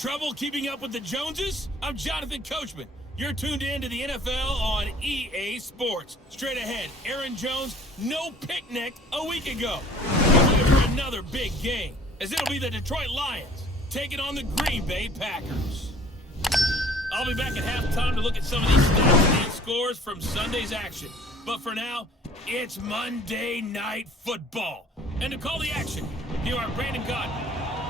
Trouble keeping up with the Joneses? I'm Jonathan Coachman. You're tuned in to the NFL on EA Sports. Straight ahead, Aaron Jones, no picnic a week ago. We're here for another big game, as it'll be the Detroit Lions taking on the Green Bay Packers. I'll be back at halftime to look at some of these stats and scores from Sunday's action. But for now, it's Monday Night Football. And to call the action, here are Brandon Godden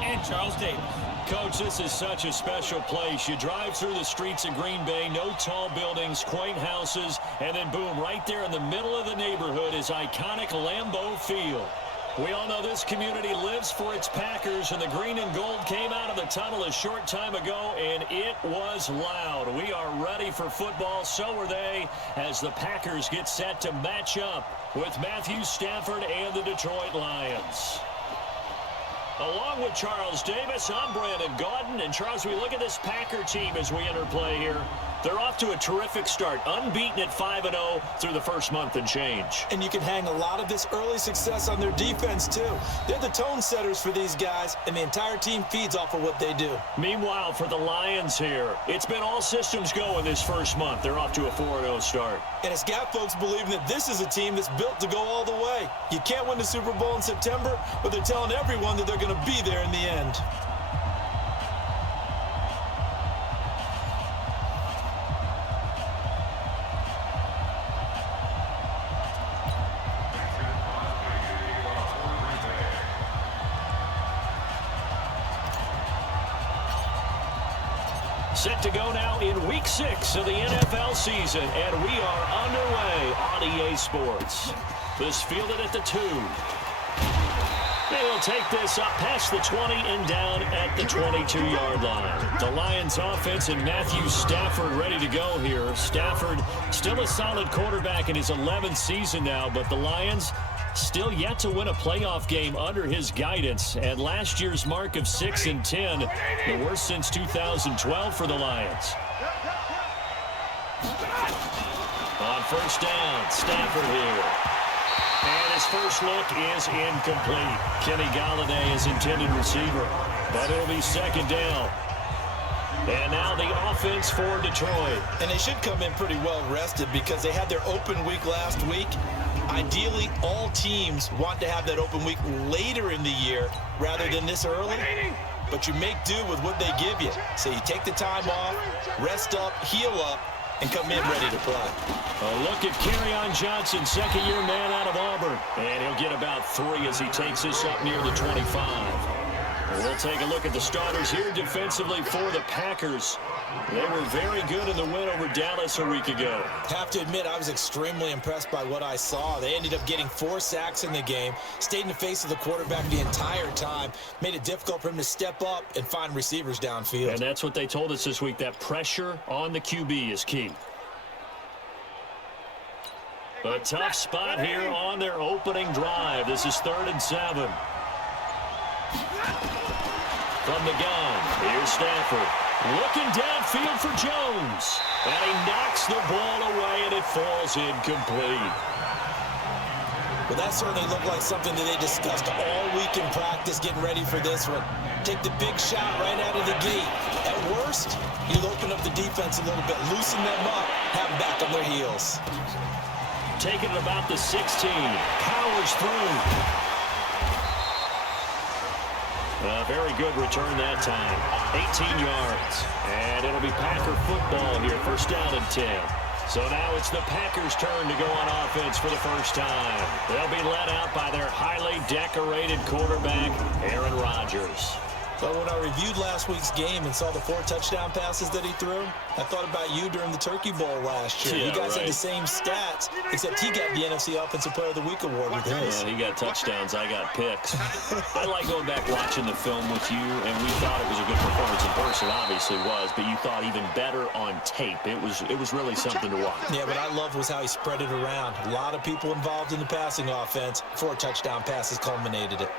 and Charles Davis. Coach, this is such a special place. You drive through the streets of Green Bay, no tall buildings, quaint houses, and then boom, right there in the middle of the neighborhood is iconic Lambeau Field. We all know this community lives for its Packers, and the green and gold came out of the tunnel a short time ago, and it was loud. We are ready for football, so are they, as the Packers get set to match up with Matthew Stafford and the Detroit Lions. Along with Charles Davis, I'm Brandon Godden. And Charles, we look at this Packer team as we enter play here. They're off to a terrific start, unbeaten at 5-0 through the first month and change. And you can hang a lot of this early success on their defense, too. They're the tone setters for these guys, and the entire team feeds off of what they do. Meanwhile, for the Lions here, it's been all systems go in this first month. They're off to a 4-0 start. And it's got folks believing that this is a team that's built to go all the way. You can't win the Super Bowl in September, but they're telling everyone that they're going to be there in the end. Set to go now in Week 6 of the NFL season, and we are underway on EA Sports. This fielded at the 2. They'll take this up past the 20 and down at the 22-yard line. The Lions offense and Matthew Stafford ready to go here. Stafford still a solid quarterback in his 11th season now, but the Lions still yet to win a playoff game under his guidance. And last year's mark of 6-10, the worst since 2012 for the Lions. On first down, Stafford here. And his first look is incomplete. Kenny Golladay is intended receiver, but it'll be second down. And now the offense for Detroit. And they should come in pretty well rested because they had their open week last week. Ideally, all teams want to have that open week later in the year rather than this early. But you make do with what they give you. So you take the time off, rest up, heal up, and come in ready to play. A look at Kerryon Johnson, second-year man out of Auburn. And he'll get about 3 as he takes this up near the 25. We'll take a look at the starters here defensively for the Packers. They were very good in the win over Dallas a week ago. Have to admit, I was extremely impressed by what I saw. They ended up getting 4 sacks in the game, stayed in the face of the quarterback the entire time, made it difficult for him to step up and find receivers downfield. And that's what they told us this week, that pressure on the QB is key. A tough spot here on their opening drive. This is 3rd and 7. From the gun, here's Stafford. Looking downfield for Jones. And he knocks the ball away, and it falls incomplete. Well, that certainly looked like something that they discussed all week in practice, getting ready for this one. Take the big shot right out of the gate. At worst, you'll open up the defense a little bit, loosen them up, have them back on their heels. Taking it about the 16. Powers through. A very good return that time. 18 yards. And it'll be Packer football here. First down and 10. So now it's the Packers' turn to go on offense for the first time. They'll be led out by their highly decorated quarterback, Aaron Rodgers. So when I reviewed last week's game and saw the 4 touchdown passes that he threw, I thought about you during the Turkey Bowl last year. Yeah, you guys right. had the same stats, except he got the NFC Offensive Player of the Week award with his. Well, he got touchdowns, I got picks. I like going back watching the film with you, and we thought it was a good performance in person, obviously was, but you thought even better on tape. It was really something to watch. Yeah, but I loved was how he spread it around. A lot of people involved in the passing offense. 4 touchdown passes culminated it.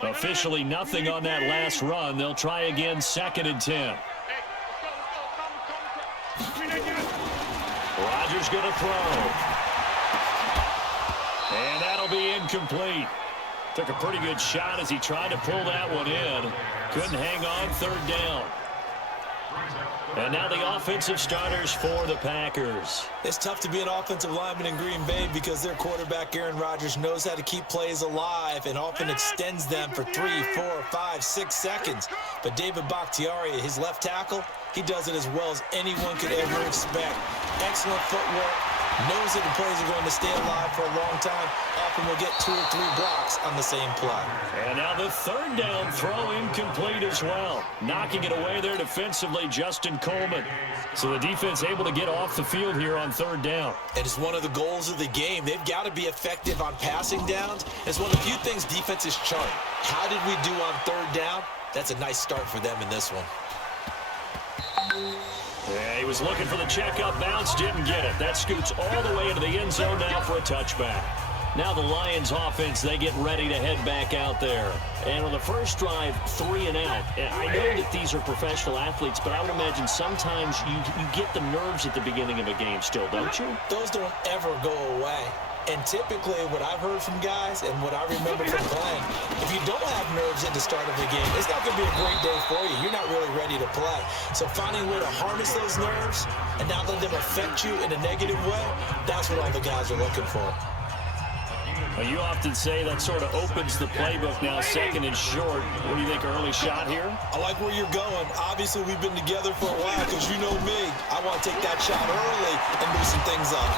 Officially nothing on that last run. They'll try again, 2nd and 10. Rodgers going to throw. And that'll be incomplete. Took a pretty good shot as he tried to pull that one in. Couldn't hang on, third down. And now the offensive starters for the Packers. It's tough to be an offensive lineman in Green Bay because their quarterback, Aaron Rodgers, knows how to keep plays alive and often extends them for 3, 4, 5, 6 seconds. But David Bakhtiari, his left tackle, he does it as well as anyone could ever expect. Excellent footwork. Knows that the plays are going to stay alive for a long time. Often will get 2 or 3 blocks on the same play. And now the third down throw incomplete as well. Knocking it away there defensively, Justin Coleman. So the defense able to get off the field here on third down. And it's one of the goals of the game. They've got to be effective on passing downs. It's one of the few things defenses chart. How did we do on third down? That's a nice start for them in this one. Yeah, he was looking for the checkup bounce, didn't get it. That scoots all the way into the end zone now for a touchback. Now the Lions offense, they get ready to head back out there. And on the first drive, 3 and out. I know that these are professional athletes, but I would imagine sometimes you get the nerves at the beginning of a game still, don't you? Those don't ever go away. And typically what I've heard from guys and what I remember from playing, if you don't have nerves at the start of the game, it's not going to be a great day for you. You're not really ready to play. So finding a way to harness those nerves and not let them affect you in a negative way, that's what all the guys are looking for. Well, you often say that sort of opens the playbook now, second and short. What do you think, early shot here? I like where you're going. Obviously, we've been together for a while because you know me. I want to take that shot early and loosen things up.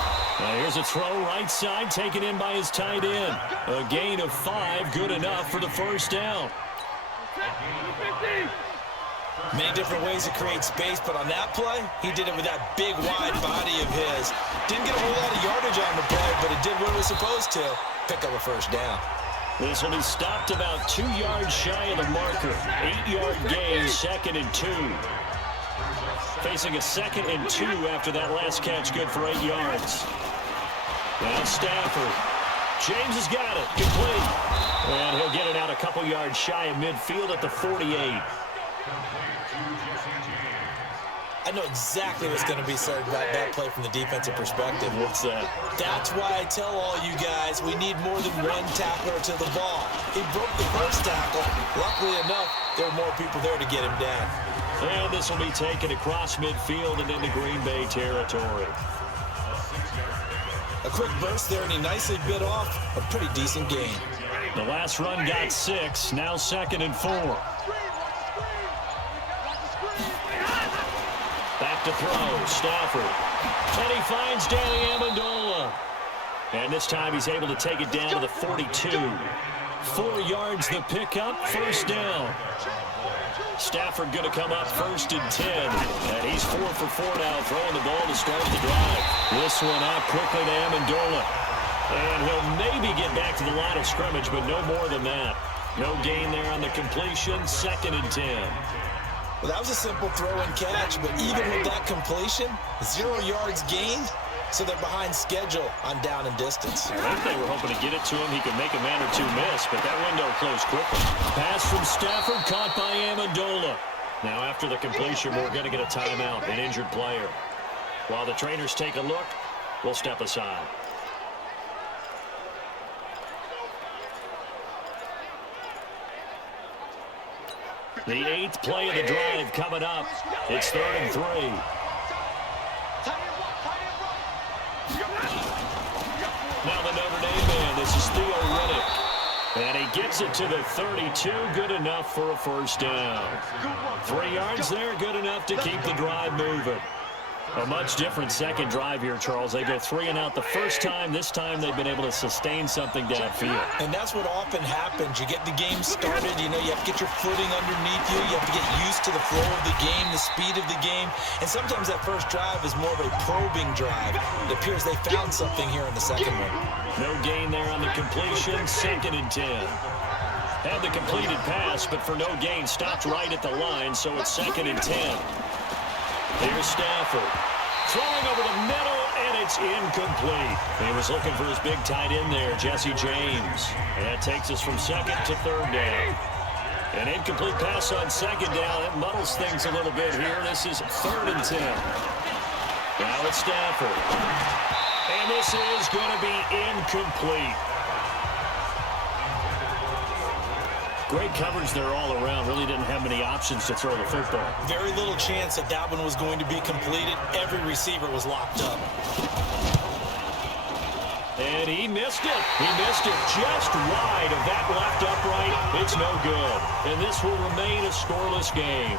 Now here's a throw right side, taken in by his tight end. A gain of 5, good enough for the first down. Many different ways to create space, but on that play, he did it with that big, wide body of his. Didn't get a whole lot of yardage on the play, but it did what it was supposed to. Pick up a first down. This will be stopped about 2 yards shy of the marker. 8-yard gain, 2nd and 2. Facing a 2nd and 2 after that last catch, good for 8 yards. Now Stafford. James has got it, complete. And he'll get it out a couple yards shy of midfield at the 48. I know exactly what's going to be said about that play from the defensive perspective. What's that? That's why I tell all you guys we need more than one tackler to the ball. He broke the first tackle. Luckily enough, there were more people there to get him down. And this will be taken across midfield and into Green Bay territory. A quick burst there, and he nicely bit off a pretty decent gain. The last run got 6, now 2nd and 4. Back to throw, Stafford. And he finds Danny Amendola. And this time he's able to take it down to the 42. 4 yards the pickup, first down. Stafford going to come up 1st and 10. And he's 4 for 4 now, throwing the ball to start the drive. This one out quickly to Amendola. And he'll maybe get back to the line of scrimmage, but no more than that. No gain there on the completion, 2nd and 10. Well, that was a simple throw and catch, but even with that completion, 0 yards gained, so they're behind schedule on down and distance. I think they were hoping to get it to him. He could make a man or 2 miss, but that window closed quickly. Pass from Stafford, caught by Amendola. Now after the completion, we're going to get a timeout, an injured player. While the trainers take a look, we'll step aside. The 8th play of the drive coming up. It's 3rd and 3. Now the Notre Dame man, this is Theo Riddick. And he gets it to the 32, good enough for a first down. 3 yards there, good enough to keep the drive moving. A much different second drive here, Charles. They go 3 and out the first time. This time they've been able to sustain something downfield. And that's what often happens. You get the game started, you know, you have to get your footing underneath you. You have to get used to the flow of the game, the speed of the game. And sometimes that first drive is more of a probing drive. It appears they found something here in the second one. No gain there on the completion, 2nd and 10. Had the completed pass, but for no gain, stopped right at the line, so it's 2nd and 10. Here's Stafford. Throwing over the middle, and it's incomplete. He was looking for his big tight end there, Jesse James. And that takes us from 2nd to 3rd down. An incomplete pass on 2nd down. That muddles things a little bit here. This is 3rd and 10. Now it's Stafford. And this is going to be incomplete. Great coverage there all around. Really didn't have many options to throw the football. Very little chance that that one was going to be completed. Every receiver was locked up. And he missed it. He missed it just wide of that left upright. It's no good. And this will remain a scoreless game.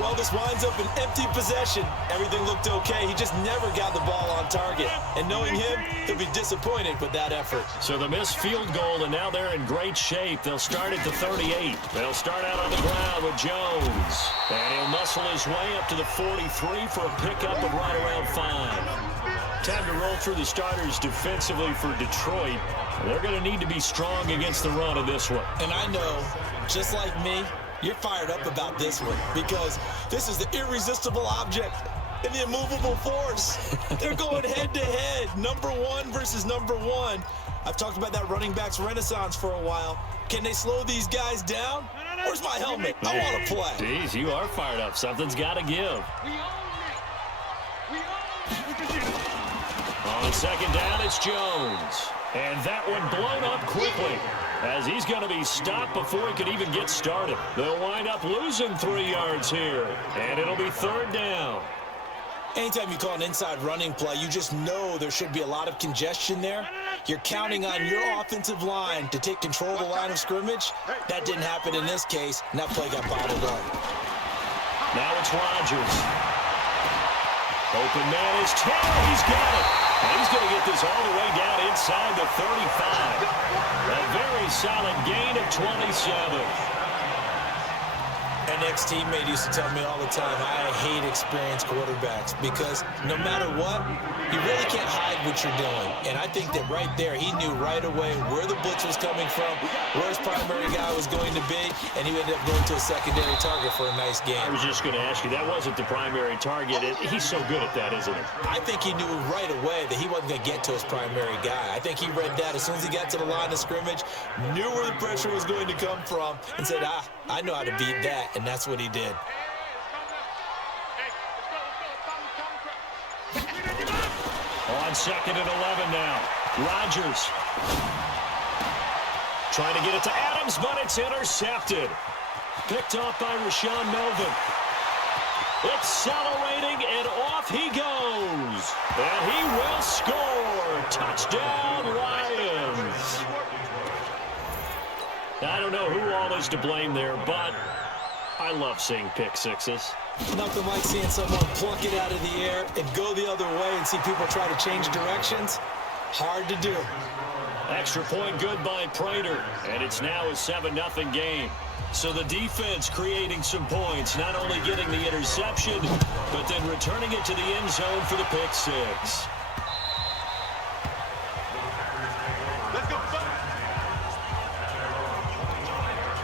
Well, this winds up an empty possession. Everything looked okay. He just never got the ball on target. And knowing him, he'll be disappointed with that effort. So the missed field goal, and now they're in great shape. They'll start at the 38. They'll start out on the ground with Jones. And he'll muscle his way up to the 43 for a pickup of right around 5. Time to roll through the starters defensively for Detroit. They're going to need to be strong against the run of this one. And I know, just like me, you're fired up about this one because this is the irresistible object and the immovable force. They're going head-to-head, number one versus number one. I've talked about that running backs renaissance for a while. Can they slow these guys down? Where's my helmet? I want to play. Jeez, you are fired up. Something's got to give. On second down, it's Jones. And that one blown up quickly, as he's going to be stopped before he can even get started. They'll wind up losing 3 yards here, and it'll be third down. Anytime you call an inside running play, you just know there should be a lot of congestion there. You're counting on your offensive line to take control of the line of scrimmage. That didn't happen in this case, and that play got bottled up. Now it's Rodgers. Open man is Taylor. He's got it. And he's going to get this all the way down inside the 35. A very solid gain of 27. An ex-teammate used to tell me all the time, I hate experienced quarterbacks because no matter what, you really can't hide what you're doing. And I think that right there, he knew right away where the blitz was coming from, where his primary guy was going to be, and he ended up going to a secondary target for a nice game. I was just going to ask you, that wasn't the primary target. He's so good at that, isn't he? I think he knew right away that he wasn't going to get to his primary guy. I think he read that as soon as he got to the line of scrimmage, knew where the pressure was going to come from, and said, I know how to beat that. And that's what he did. On second and 11 now. Rodgers trying to get it to Adams, but it's intercepted. Picked off by Rashawn Melvin. Accelerating, and off he goes. And he will score. Touchdown, Lions. I don't know who all is to blame there, but I love seeing pick sixes. Nothing like seeing someone pluck it out of the air and go the other way and see people try to change directions. Hard to do. Extra point good by Prater, and it's now a 7-0 game. So the defense creating some points, not only getting the interception, but then returning it to the end zone for the pick six.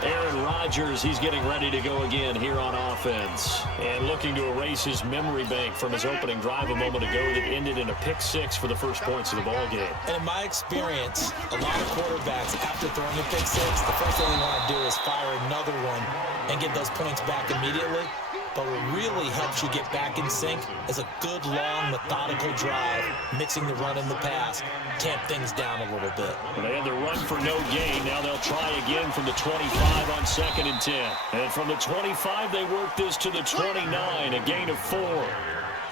Aaron Rodgers, he's getting ready to go again here on offense. And looking to erase his memory bank from his opening drive a moment ago that ended in a pick six for the first points of the ball game. And in my experience, a lot of quarterbacks, after throwing a pick six, the first thing they want to do is fire another one and get those points back immediately. But what really helps you get back in sync is a good, long, methodical drive, mixing the run and the pass, tamp things down a little bit. Well, they had the run for no gain. Now they'll try again from the 25 on second and 10. And from the 25, they work this to the 29, a gain of 4.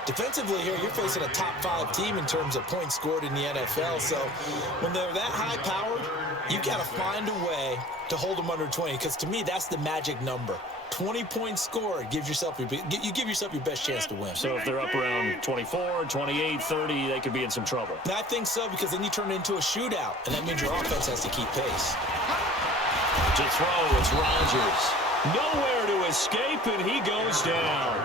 Defensively here, you're facing a top 5 team in terms of points scored in the NFL. So when they're that high-powered, you got to find a way to hold them under 20. Because to me, that's the magic number. 20 points scored gives yourself you give yourself your best chance to win. So if they're up around 24, 28, 30, they could be in some trouble. And I think so, because then you turn it into a shootout, and that means your offense has to keep pace. To throw, it's Rodgers. Nowhere to escape, and he goes down.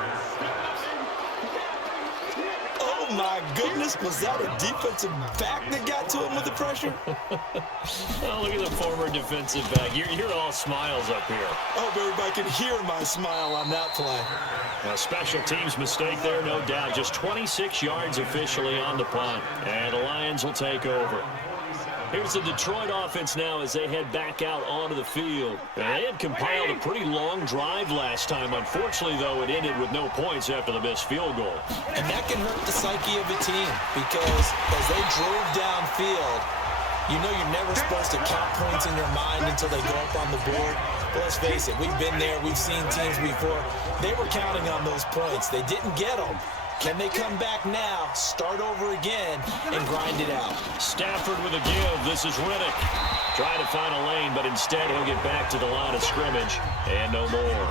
Oh, my goodness. Was that a defensive back that got to him with the pressure? Oh, look at the former defensive back. You're all smiles up here. I hope everybody can hear my smile on that play. A special teams mistake there, no doubt. Just 26 yards officially on the punt. And the Lions will take over. Here's the Detroit offense now as they head back out onto the field. They had compiled a pretty long drive last time. Unfortunately, though, it ended with no points after the missed field goal. And that can hurt the psyche of a team because as they drove downfield, you know you're never supposed to count points in your mind until they go up on the board. But let's face it, we've been there. We've seen teams before. They were counting on those points. They didn't get them. Can they come back now, start over again, and grind it out? Stafford with a give. This is Riddick. Trying to find a lane, but instead he'll get back to the line of scrimmage. And no more.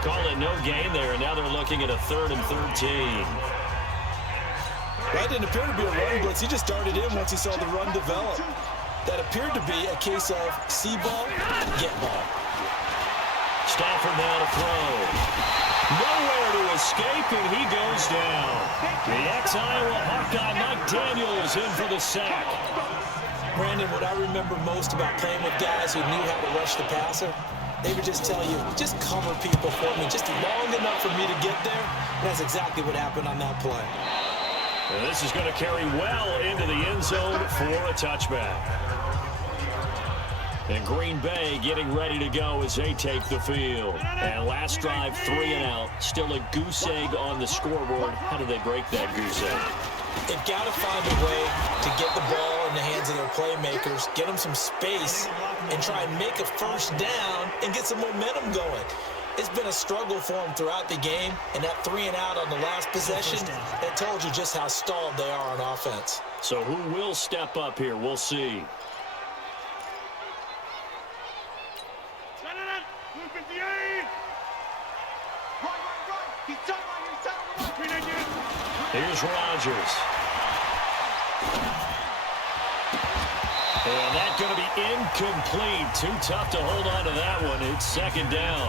Call it no gain there, and now they're looking at a 3rd and 13. That didn't appear to be a run blitz. He just darted in once he saw the run develop. That appeared to be a case of see ball, get ball. Stafford now to throw. Nowhere to escape, and he goes down. The ex-Iowa Hawkeye Mike Daniels in for the sack. Brandon, what I remember most about playing with guys who knew how to rush the passer, they would just tell you, just cover people for me, just long enough for me to get there. And that's exactly what happened on that play. And this is going to carry well into the end zone for a touchback. And Green Bay getting ready to go as they take the field. And last drive, 3 and out. Still a goose egg on the scoreboard. How do they break that goose egg? They've got to find a way to get the ball in the hands of their playmakers, get them some space, and try and make a first down and get some momentum going. It's been a struggle for them throughout the game, and that 3 and out on the last possession, that told you just how stalled they are on offense. So who will step up here? We'll see. Here's Rodgers. And that's going to be incomplete. Too tough to hold on to that one. It's 2nd down.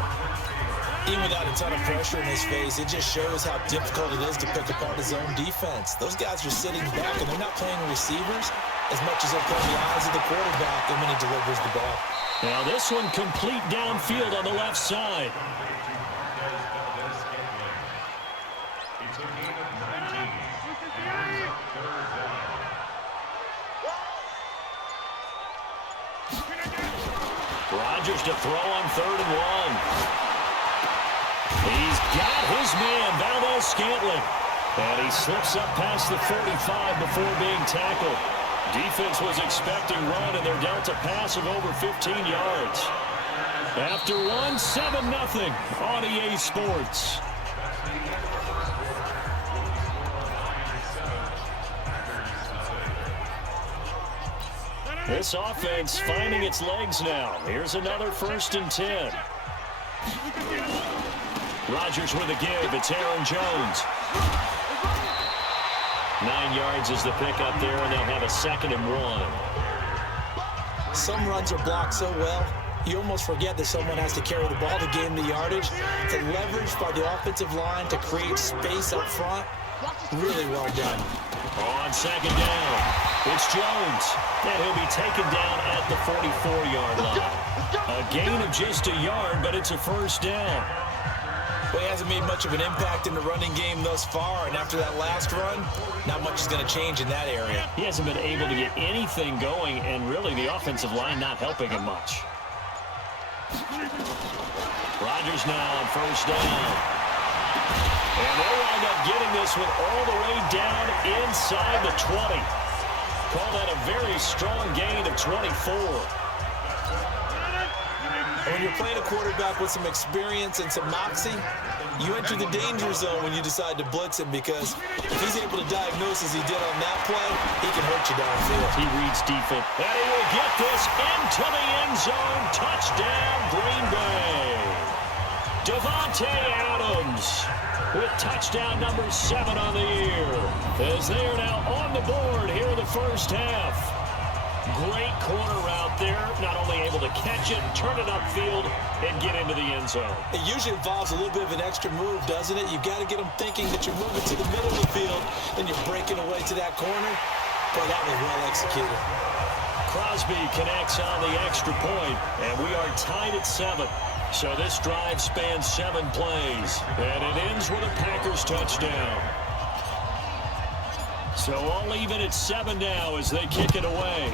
Even without a ton of pressure in his face, it just shows how difficult it is to pick apart his own defense. Those guys are sitting back, and they're not playing receivers as much as they're playing the eyes of the quarterback and when he delivers the ball. Now this one complete downfield on the left side. Rodgers to throw on 3rd and 1. He's got his man, Valdez-Scantling. And he slips up past the 45 before being tackled. Defense was expecting run, and they're dealt a pass of over 15 yards. After one, 7-0 on EA Sports. This offense finding its legs now. Here's another 1st and 10. Rodgers with a give. It's Aaron Jones. 9 yards is the pickup there, and they'll have a 2nd and 1. Some runs are blocked so well, you almost forget that someone has to carry the ball to gain the yardage. The leverage by the offensive line to create space up front, really well done. On 2nd down, it's Jones, and he'll be taken down at the 44-yard line. A gain of just a yard, but it's a 1st down. Well, he hasn't made much of an impact in the running game thus far, and after that last run, not much is going to change in that area. He hasn't been able to get anything going, and really the offensive line not helping him much. Rodgers now on 1st down. And they'll wind up getting this one all the way down inside the 20. Call that a very strong gain of 24. When you're playing a quarterback with some experience and some moxie, you enter the danger zone when you decide to blitz him, because if he's able to diagnose as he did on that play, he can hurt you downfield. He reads defense. And he will get this into the end zone. Touchdown, Green Bay. Devontae Adams with touchdown number 7 on the year, as they are now on the board here in the 1st half. Great corner route there, not only able to catch it, turn it upfield, and get into the end zone. It usually involves a little bit of an extra move, doesn't it? You've got to get them thinking that you're moving to the middle of the field, then you're breaking away to that corner. Boy, that was well executed. Crosby connects on the extra point, and we are tied at 7. So this drive spans 7 plays, and it ends with a Packers touchdown. So all even at 7 now as they kick it away.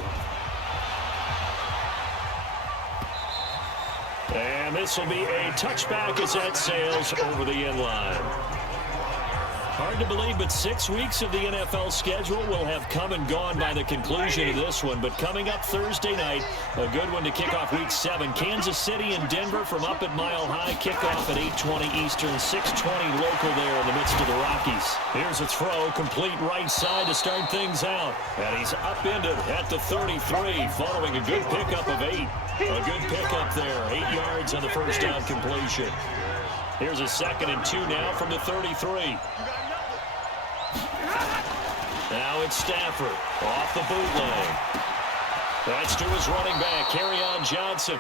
And this will be a touchback as that sails over the end line. Hard to believe, but 6 weeks of the NFL schedule will have come and gone by the conclusion of this one. But coming up Thursday night, a good one to kick off Week 7. Kansas City and Denver from up at Mile High. Kickoff at 8:20 Eastern, 6:20 local there in the midst of the Rockies. Here's a throw, complete right side to start things out. And he's upended at the 33, following a good pickup of 8. A good pickup there, 8 yards on the first down completion. Here's a 2nd and 2 now from the 33. Now it's Stafford off the bootleg. That's to his running back, Kerryon Johnson.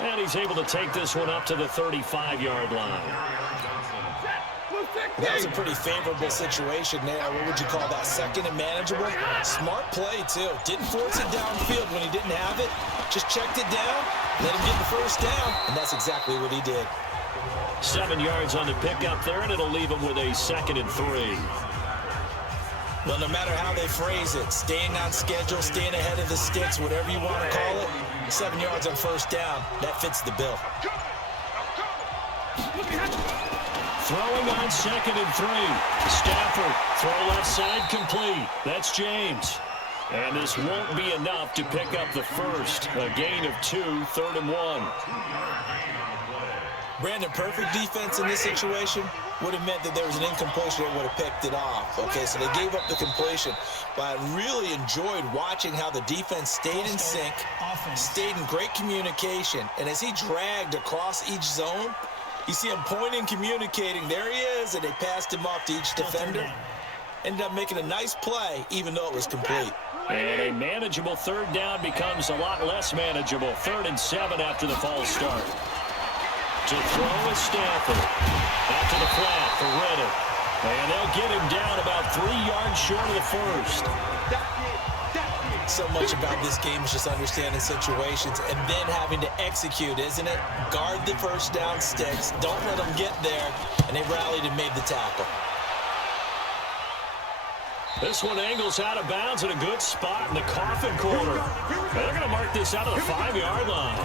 And he's able to take this one up to the 35-yard line. That was a pretty favorable situation there. What would you call that? 2nd and manageable? Smart play, too. Didn't force it downfield when he didn't have it. Just checked it down, let him get the first down, and that's exactly what he did. 7 yards on the pickup there, and it'll leave him with a 2nd and 3. Well, no matter how they phrase it, staying on schedule, staying ahead of the sticks, whatever you want to call it, 7 yards on first down, that fits the bill. Throwing on 2nd and 3. Stafford, throw left side complete. That's James. And this won't be enough to pick up the first. A gain of 2, 3rd and 1. Brandon, perfect defense in this situation would have meant that there was an incompletion that would have picked it off. Okay, so they gave up the completion. But I really enjoyed watching how the defense stayed in sync, stayed in great communication. And as he dragged across each zone, you see him pointing, communicating. There he is, and they passed him off to each defender. Ended up making a nice play, even though it was complete. And a manageable 3rd down becomes a lot less manageable. 3rd and 7 after the false start. To throw is Stafford. Out to the flat for Reddick. And they'll get him down about 3 yards short of the first. So much about this game is just understanding situations and then having to execute, isn't it? Guard the first down sticks. Don't let them get there. And they rallied and made the tackle. This one angles out of bounds in a good spot in the coffin corner. And they're going to mark this out of the 5-yard line.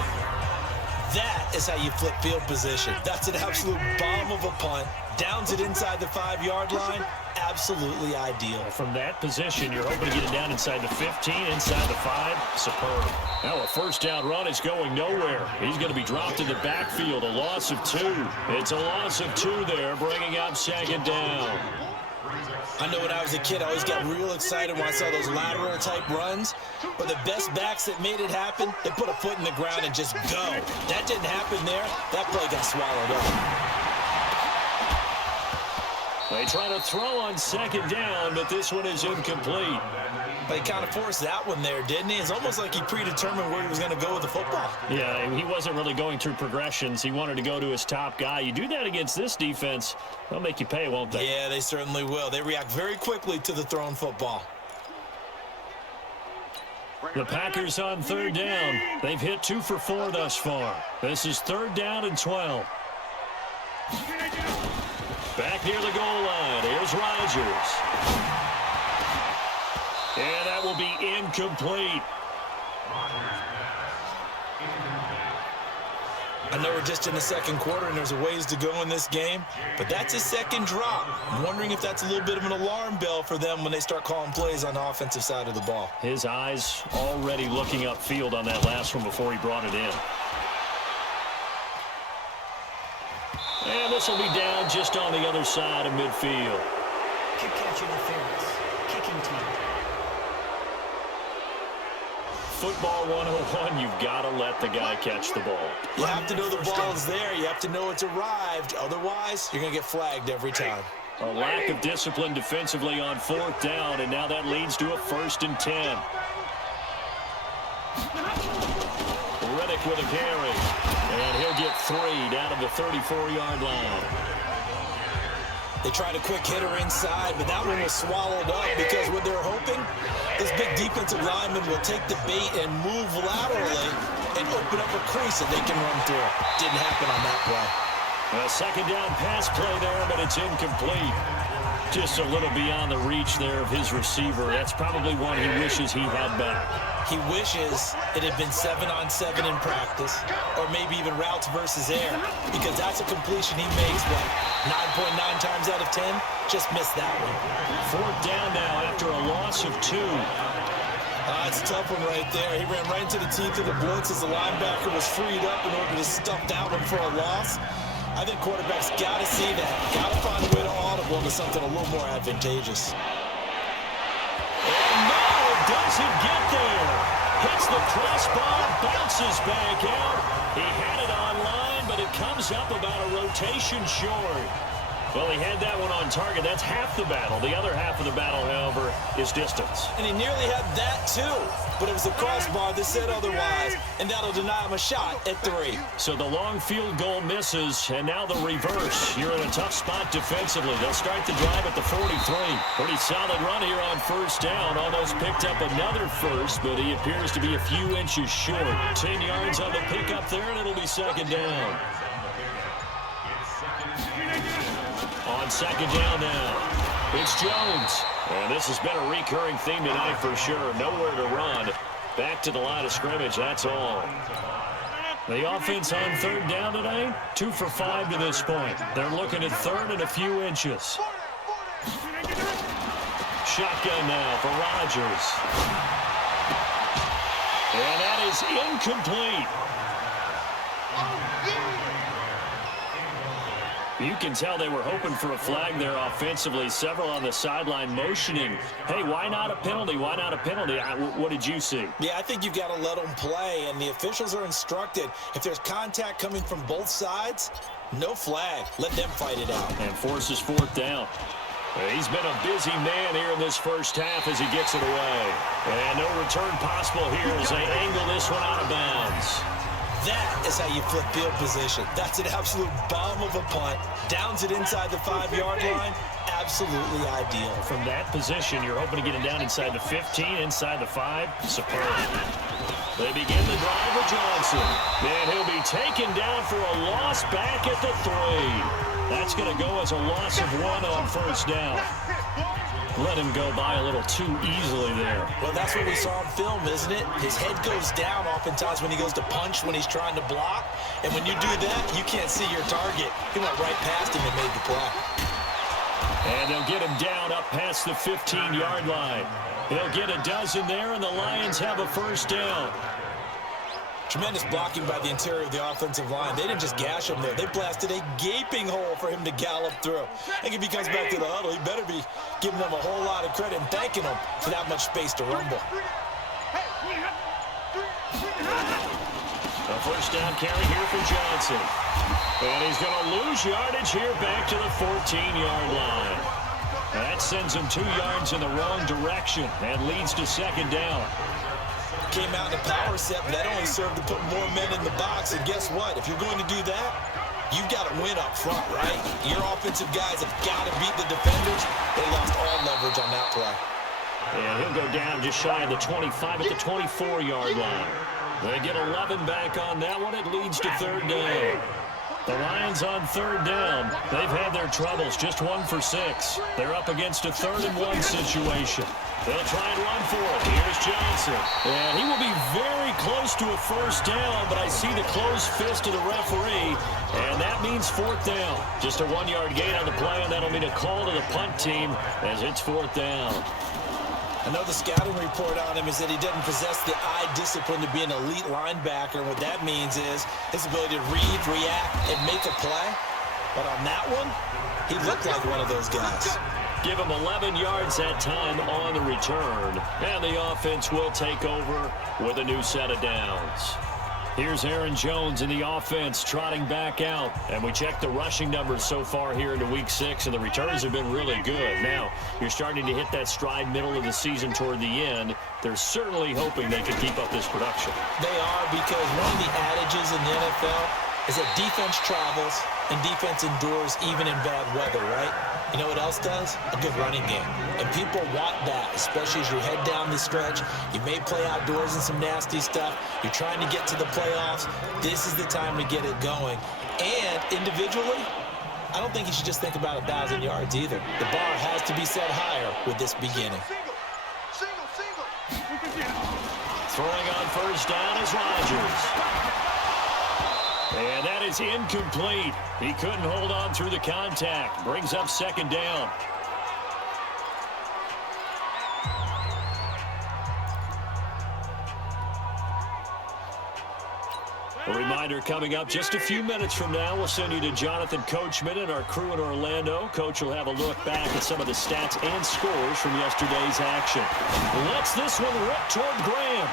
That is how you flip field position. That's an absolute bomb of a punt. Downs it inside the 5-yard line. Absolutely ideal. From that position, you're hoping to get it down inside the 15, inside the 5. Superb. Now a first down run is going nowhere. He's going to be dropped in the backfield. A loss of 2. It's a loss of 2 there, bringing up 2nd down. I know when I was a kid, I always got real excited when I saw those lateral-type runs. But the best backs that made it happen, they put a foot in the ground and just go. That didn't happen there. That play got swallowed up. They try to throw on 2nd down, but this one is incomplete. But he kind of forced that one there, didn't he? It's almost like he predetermined where he was going to go with the football. Yeah, he wasn't really going through progressions. He wanted to go to his top guy. You do that against this defense, they'll make you pay, won't they? Yeah, they certainly will. They react very quickly to the thrown football. The Packers on 3rd down. They've hit 2 for 4 thus far. This is 3rd down and 12. Back near the goal line. Here's Rodgers. And that will be incomplete. I know we're just in the 2nd quarter and there's a ways to go in this game, but that's a 2nd drop. I'm wondering if that's a little bit of an alarm bell for them when they start calling plays on the offensive side of the ball. His eyes already looking upfield on that last one before he brought it in. And this will be down just on the other side of midfield. Kick catch interference. Kicking team. Football 101, you've got to let the guy catch the ball. You have to know the ball is there. You have to know it's arrived. Otherwise, you're going to get flagged every time. A lack of discipline defensively on 4th down, and now that leads to a 1st and 10. Reddick with a carry, and he'll get 3 down to the 34-yard line. They tried a quick hitter inside, but that one was swallowed up because what they're hoping, this big defensive lineman will take the bait and move laterally and open up a crease that they can run through. Didn't happen on that play. A second down pass play there, but it's incomplete. Just a little beyond the reach there of his receiver. That's probably one he wishes he had back. He wishes it had been 7-on-7 in practice, or maybe even routes versus air, because that's a completion he makes, what, 9.9 times out of 10? Just missed that one. Fourth down now after a loss of 2. That's a tough one right there. He ran right into the teeth of the blitz as the linebacker was freed up in order to stuff that one for a loss. I think quarterbacks got to see that. Got to find a way to audible into something a little more advantageous. And no, it doesn't get there. Hits the crossbar, bounces back out. He had it online, but it comes up about a rotation short. Well, he had that one on target. That's half the battle. The other half of the battle, however, is distance. And he nearly had that, too. But it was the crossbar that said otherwise, and that'll deny him a shot at 3. So the long field goal misses, and now the reverse. You're in a tough spot defensively. They'll start the drive at the 43. Pretty solid run here on first down. Almost picked up another first, but he appears to be a few inches short. 10 yards on the pickup there, and it'll be second down. On second down now, it's Jones. And this has been a recurring theme tonight for sure. Nowhere to run. Back to the line of scrimmage, that's all. The offense on third down today, 2 for 5 to this point. They're looking at third and a few inches. Shotgun now for Rodgers. And that is incomplete. You can tell they were hoping for a flag there offensively. Several on the sideline motioning. Hey, why not a penalty? Why not a penalty? What did you see? Yeah, I think you've got to let them play, and the officials are instructed. If there's contact coming from both sides, no flag. Let them fight it out. And forces fourth down. He's been a busy man here in this first half as he gets it away. And no return possible here as they angle this one out of bounds. That is how you flip field position. That's an absolute bomb of a punt. Downs it inside the 5-yard line. Absolutely ideal. From that position, you're hoping to get it down inside the 15, inside the 5. Superb. They begin the drive with Johnson. And he'll be taken down for a loss back at the 3. That's going to go as a loss of 1 on first down. Let him go by a little too easily there. Well, that's what we saw on film, isn't it? His head goes down oftentimes when he goes to punch, when he's trying to block. And when you do that, you can't see your target. He went right past him and made the play. And they'll get him down up past the 15-yard line. They'll get a dozen there, and the Lions have a first down. Tremendous blocking by the interior of the offensive line. They didn't just gash him there. They blasted a gaping hole for him to gallop through. I think if he comes back to the huddle, he better be giving them a whole lot of credit and thanking them for that much space to rumble. A first down carry here for Johnson. And he's going to lose yardage here back to the 14-yard line. That sends him 2 yards in the wrong direction and leads to second down. Came out in a power set, but that only served to put more men in the box. And guess what? If you're going to do that, you've got to win up front, right? Your offensive guys have got to beat the defenders. They lost all leverage on that play. And he'll go down just shy of the 25 at the 24-yard line. They get 11 back on that one. It leads to third down. The Lions on third down. They've had their troubles, just 1 for 6. They're up against a 3rd and 1 situation. They'll try and run for it. Here's Johnson. And he will be very close to a first down, but I see the closed fist of the referee, and that means fourth down. Just a 1-yard gain on the play, and that'll mean a call to the punt team as it's fourth down. I know the scouting report on him is that he doesn't possess the eye discipline to be an elite linebacker. What that means is his ability to read, react, and make a play. But on that one, he looked like one of those guys. Give him 11 yards that time on the return. And the offense will take over with a new set of downs. Here's Aaron Jones in the offense trotting back out. And we checked the rushing numbers so far here into week 6, and the returns have been really good. Now, you're starting to hit that stride middle of the season toward the end. They're certainly hoping they can keep up this production. They are, because one of the adages in the NFL is that defense travels and defense endures even in bad weather, right? You know what else does? A good running game. And people want that, especially as you head down the stretch. You may play outdoors in some nasty stuff. You're trying to get to the playoffs. This is the time to get it going. And individually, I don't think you should just think about 1,000 yards either. The bar has to be set higher with this beginning. Throwing on first down is Rodgers. And that is incomplete. He couldn't hold on through the contact. Brings up second down. A reminder coming up just a few minutes from now. We'll send you to Jonathan Coachman and our crew in Orlando. Coach will have a look back at some of the stats and scores from yesterday's action. Lets this one rip toward Graham.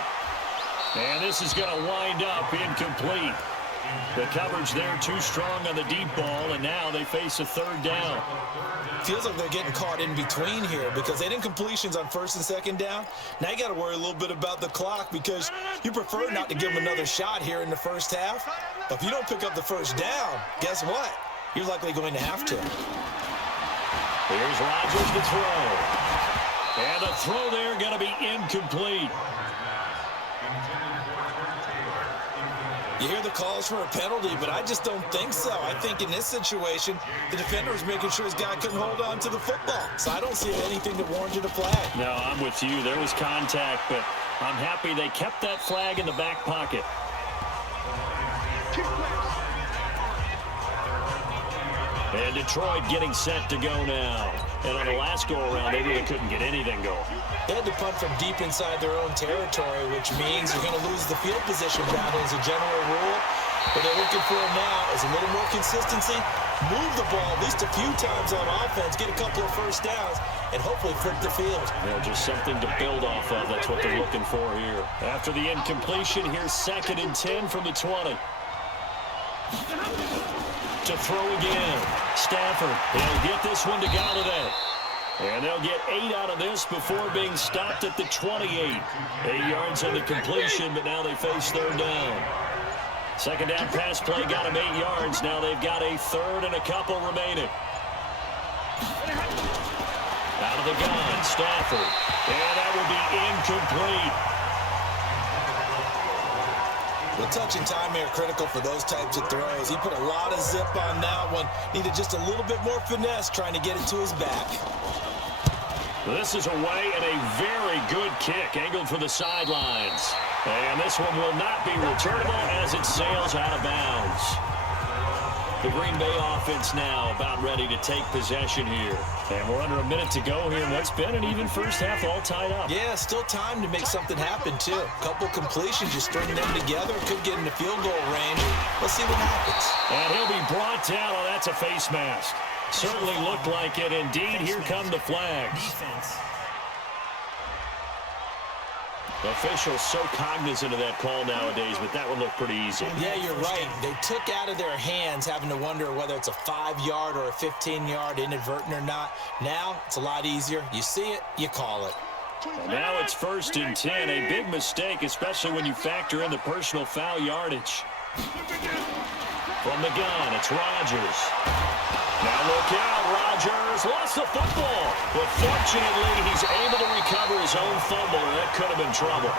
And this is going to wind up incomplete. The coverage there too strong on the deep ball, and now they face a third down. Feels like they're getting caught in between here because they didn't completions on first and second down. Now you got to worry a little bit about the clock because you prefer not to give them another shot here in the first half. But if you don't pick up the first down, guess what? You're likely going to have to. Here's Rodgers to throw. And the throw there going to be incomplete. You hear the calls for a penalty, but I just don't think so. I think in this situation, the defender was making sure his guy couldn't hold on to the football. So I don't see anything that warranted a flag. No, I'm with you. There was contact, but I'm happy they kept that flag in the back pocket. And Detroit getting set to go now. And on the last go-around, they really couldn't get anything going. They had to punt from deep inside their own territory, which means you're going to lose the field position battle as a general rule. What they're looking for now is a little more consistency, move the ball at least a few times on offense, get a couple of first downs, and hopefully flip the field. Yeah, just something to build off of. That's what they're looking for here. After the incompletion, here's 2nd and 10 from the 20. To throw again. Stafford, he'll get this one to Galladay. And they'll get 8 out of this before being stopped at the 28. 8 yards on the completion, but now they face third down. Second down pass play got them 8 yards. Now they've got a third and a couple remaining. Out of the gun, Stafford. And that will be incomplete. The touch and time here critical for those types of throws. He put a lot of zip on that one. Needed just a little bit more finesse trying to get it to his back. This is away and a very good kick angled for the sidelines. And this one will not be returnable as it sails out of bounds. The Green Bay offense now about ready to take possession here. And we're under a minute to go here in what's been an even first half, all tied up. Yeah, still time to make something happen, too. A couple completions, you string them together, could get into field goal range. Let's see what happens. And he'll be brought down. Oh, that's a face mask. Certainly looked like it. Indeed, here come the flags. Defense. Officials so cognizant of that call nowadays, but that one looked pretty easy. Yeah, you're right. They took out of their hands having to wonder whether it's a 5-yard or a 15-yard inadvertent or not. Now, it's a lot easier. You see it, you call it. And now it's 1st and 10. A big mistake, especially when you factor in the personal foul yardage. From the gun, it's Rodgers. Now look out, Rodgers lost the football. But fortunately, he's able to recover his own fumble, and that could have been trouble.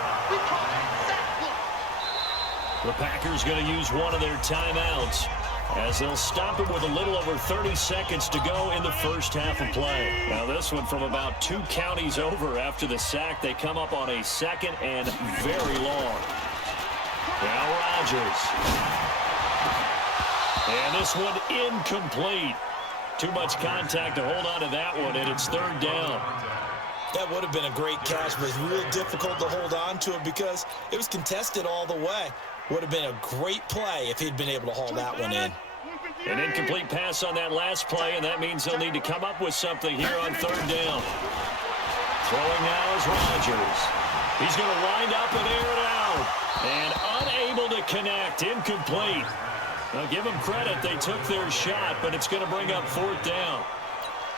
The Packers going to use one of their timeouts as they'll stop him with a little over 30 seconds to go in the first half of play. Now this one from about 2 counties over after the sack. They come up on a 2nd and very long. Now Rodgers. And this one incomplete. Too much contact to hold on to that one, and it's third down. That would have been a great catch, but it's real difficult to hold on to it because it was contested all the way. Would have been a great play if he'd been able to haul that one in. An incomplete pass on that last play, and that means they'll need to come up with something here on third down. Throwing now is Rodgers. He's going to wind up and air it out. And unable to connect, incomplete. Now, give them credit. They took their shot, but it's going to bring up 4th down.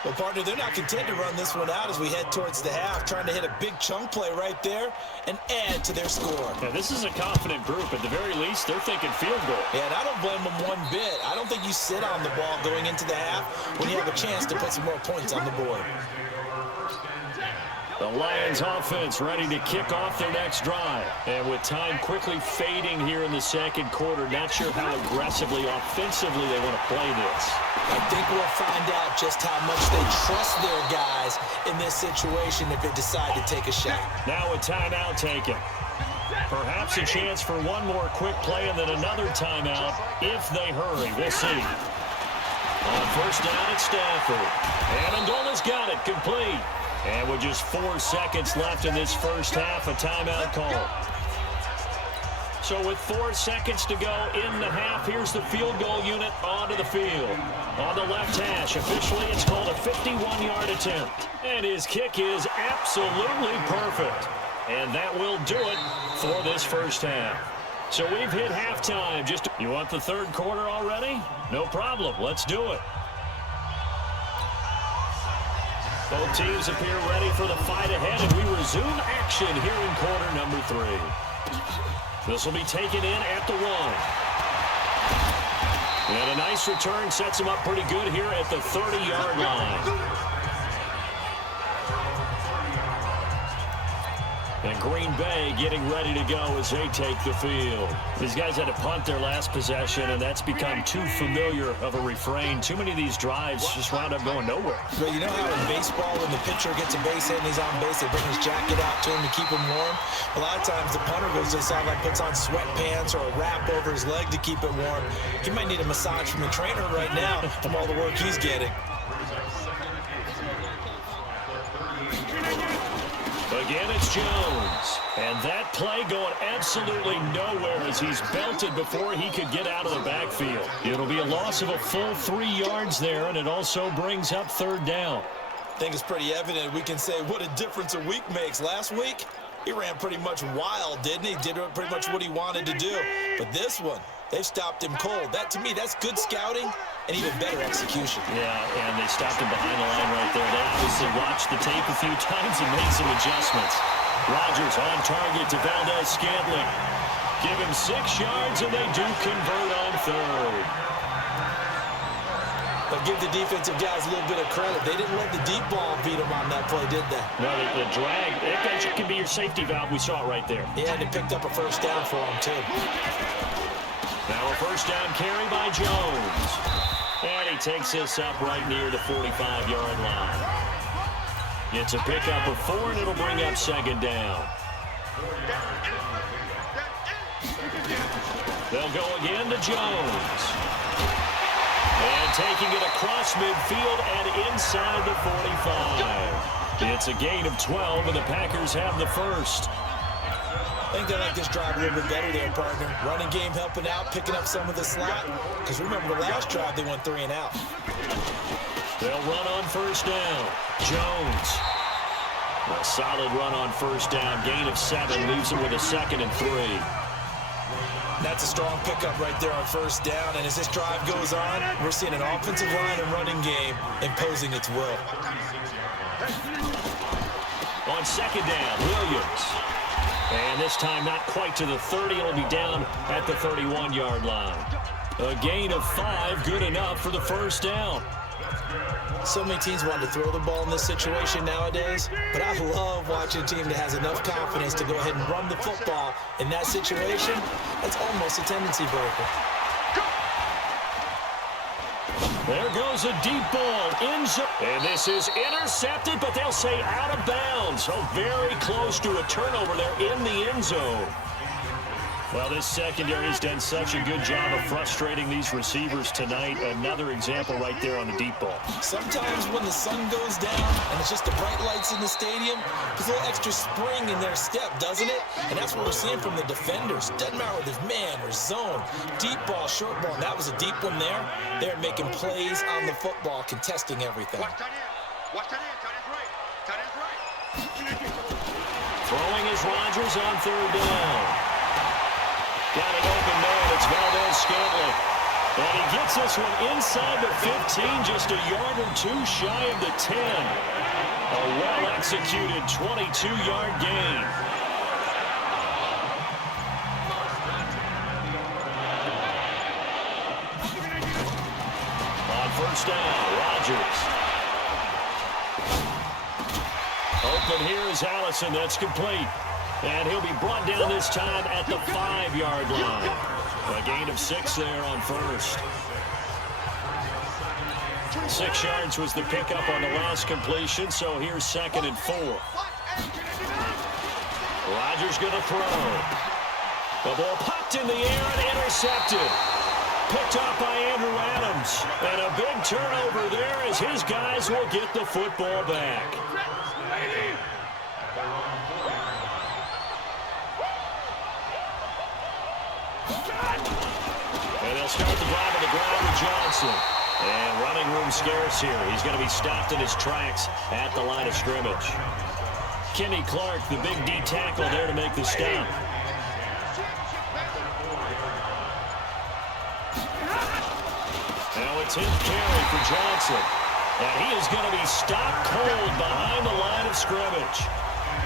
Well, partner, they're not content to run this one out as we head towards the half, trying to hit a big chunk play right there and add to their score. Yeah, this is a confident group. At the very least, they're thinking field goal. Yeah, and I don't blame them one bit. I don't think you sit on the ball going into the half when you have a chance to put some more points on the board. The Lions offense ready to kick off their next drive. And with time quickly fading here in the second quarter, not sure how aggressively, offensively they want to play this. I think we'll find out just how much they trust their guys in this situation if they decide to take a shot. Now a timeout taken. Perhaps a chance for one more quick play and then another timeout if they hurry. We'll see. On first down at Stafford. And Andola's got it complete. And with just 4 seconds left in this first half, a timeout call. So with 4 seconds to go in the half, here's the field goal unit onto the field. On the left hash, officially it's called a 51-yard attempt. And his kick is absolutely perfect. And that will do it for this first half. So we've hit halftime. You want the third quarter already? No problem. Let's do it. Both teams appear ready for the fight ahead, and we resume action here in quarter number 3. This will be taken in at the 1. And a nice return sets him up pretty good here at the 30-yard line. And Green Bay getting ready to go as they take the field. These guys had to punt their last possession, and that's become too familiar of a refrain. Too many of these drives just wound up going nowhere. But you know how in baseball, when the pitcher gets a base hit and he's on base, they bring his jacket out to him to keep him warm? A lot of times the punter goes to the sideline, puts on sweatpants or a wrap over his leg to keep it warm. He might need a massage from the trainer right now from all the work he's getting. Again, it's Jones. And that play going absolutely nowhere as he's belted before he could get out of the backfield. It'll be a loss of a full 3 yards there, and it also brings up third down. I think it's pretty evident. We can say what a difference a week makes. Last week, he ran pretty much wild, didn't he? Did pretty much what he wanted to do. But this one, they've stopped him cold. That, to me, that's good scouting and even better execution. Yeah, and they stopped him behind the line right there. They obviously watched the tape a few times and made some adjustments. Rodgers on target to Valdez-Scantling. Give him 6 yards, and they do convert on third. But give the defensive guys a little bit of credit. They didn't let the deep ball beat them on that play, did they? No, the drag, that can be your safety valve. We saw it right there. Yeah, and they picked up a first down for them, too. Now a first down carry by Jones. And he takes this up right near the 45-yard line. It's a pickup of 4, and it'll bring up second down. They'll go again to Jones. And taking it across midfield and inside the 45. It's a gain of 12, and the Packers have the first. I think they like this drive a little bit better there, partner. Running game helping out, picking up some of the slack. Because remember, the last drive, they went 3 and out. They'll run on first down. Jones. A solid run on first down. Gain of 7 leaves them with a 2nd and 3. That's a strong pickup right there on first down. And as this drive goes on, we're seeing an offensive line and running game imposing its will. On second down, Williams. And this time not quite to the 30. It'll be down at the 31-yard line. A gain of 5, good enough for the first down. So many teams want to throw the ball in this situation nowadays, but I love watching a team that has enough confidence to go ahead and run the football in that situation. That's almost a tendency breaker. There goes a deep ball in zone. And this is intercepted, but they'll say out of bounds. So very close to a turnover there in the end zone. Well, this secondary has done such a good job of frustrating these receivers tonight. Another example right there on the deep ball. Sometimes when the sun goes down and it's just the bright lights in the stadium, there's a little extra spring in their step, doesn't it? And that's what we're seeing from the defenders. Doesn't matter whether it's man or zone, deep ball, short ball. And that was a deep one there. They're making plays on the football, contesting everything. Throwing is Rodgers on third down. Got it open man. It's Valdez-Scantling. And he gets this one inside the 15, just a yard or 2 shy of the 10. A well-executed 22-yard gain. On first down, Rodgers. Open here is Allison. That's complete. And he'll be brought down this time at the 5-yard line. A gain of 6 there on first. 6 yards was the pickup on the last completion, so here's 2nd and 4. Rodgers going to throw. The ball popped in the air and intercepted. Picked up by Andrew Adams. And a big turnover there as his guys will get the football back. And they'll start the drive on the ground with Johnson. And running room scarce here. He's going to be stopped in his tracks at the line of scrimmage. Kenny Clark, the big D tackle there to make the stop. Now a 10th carry for Johnson. And he is going to be stopped cold behind the line of scrimmage.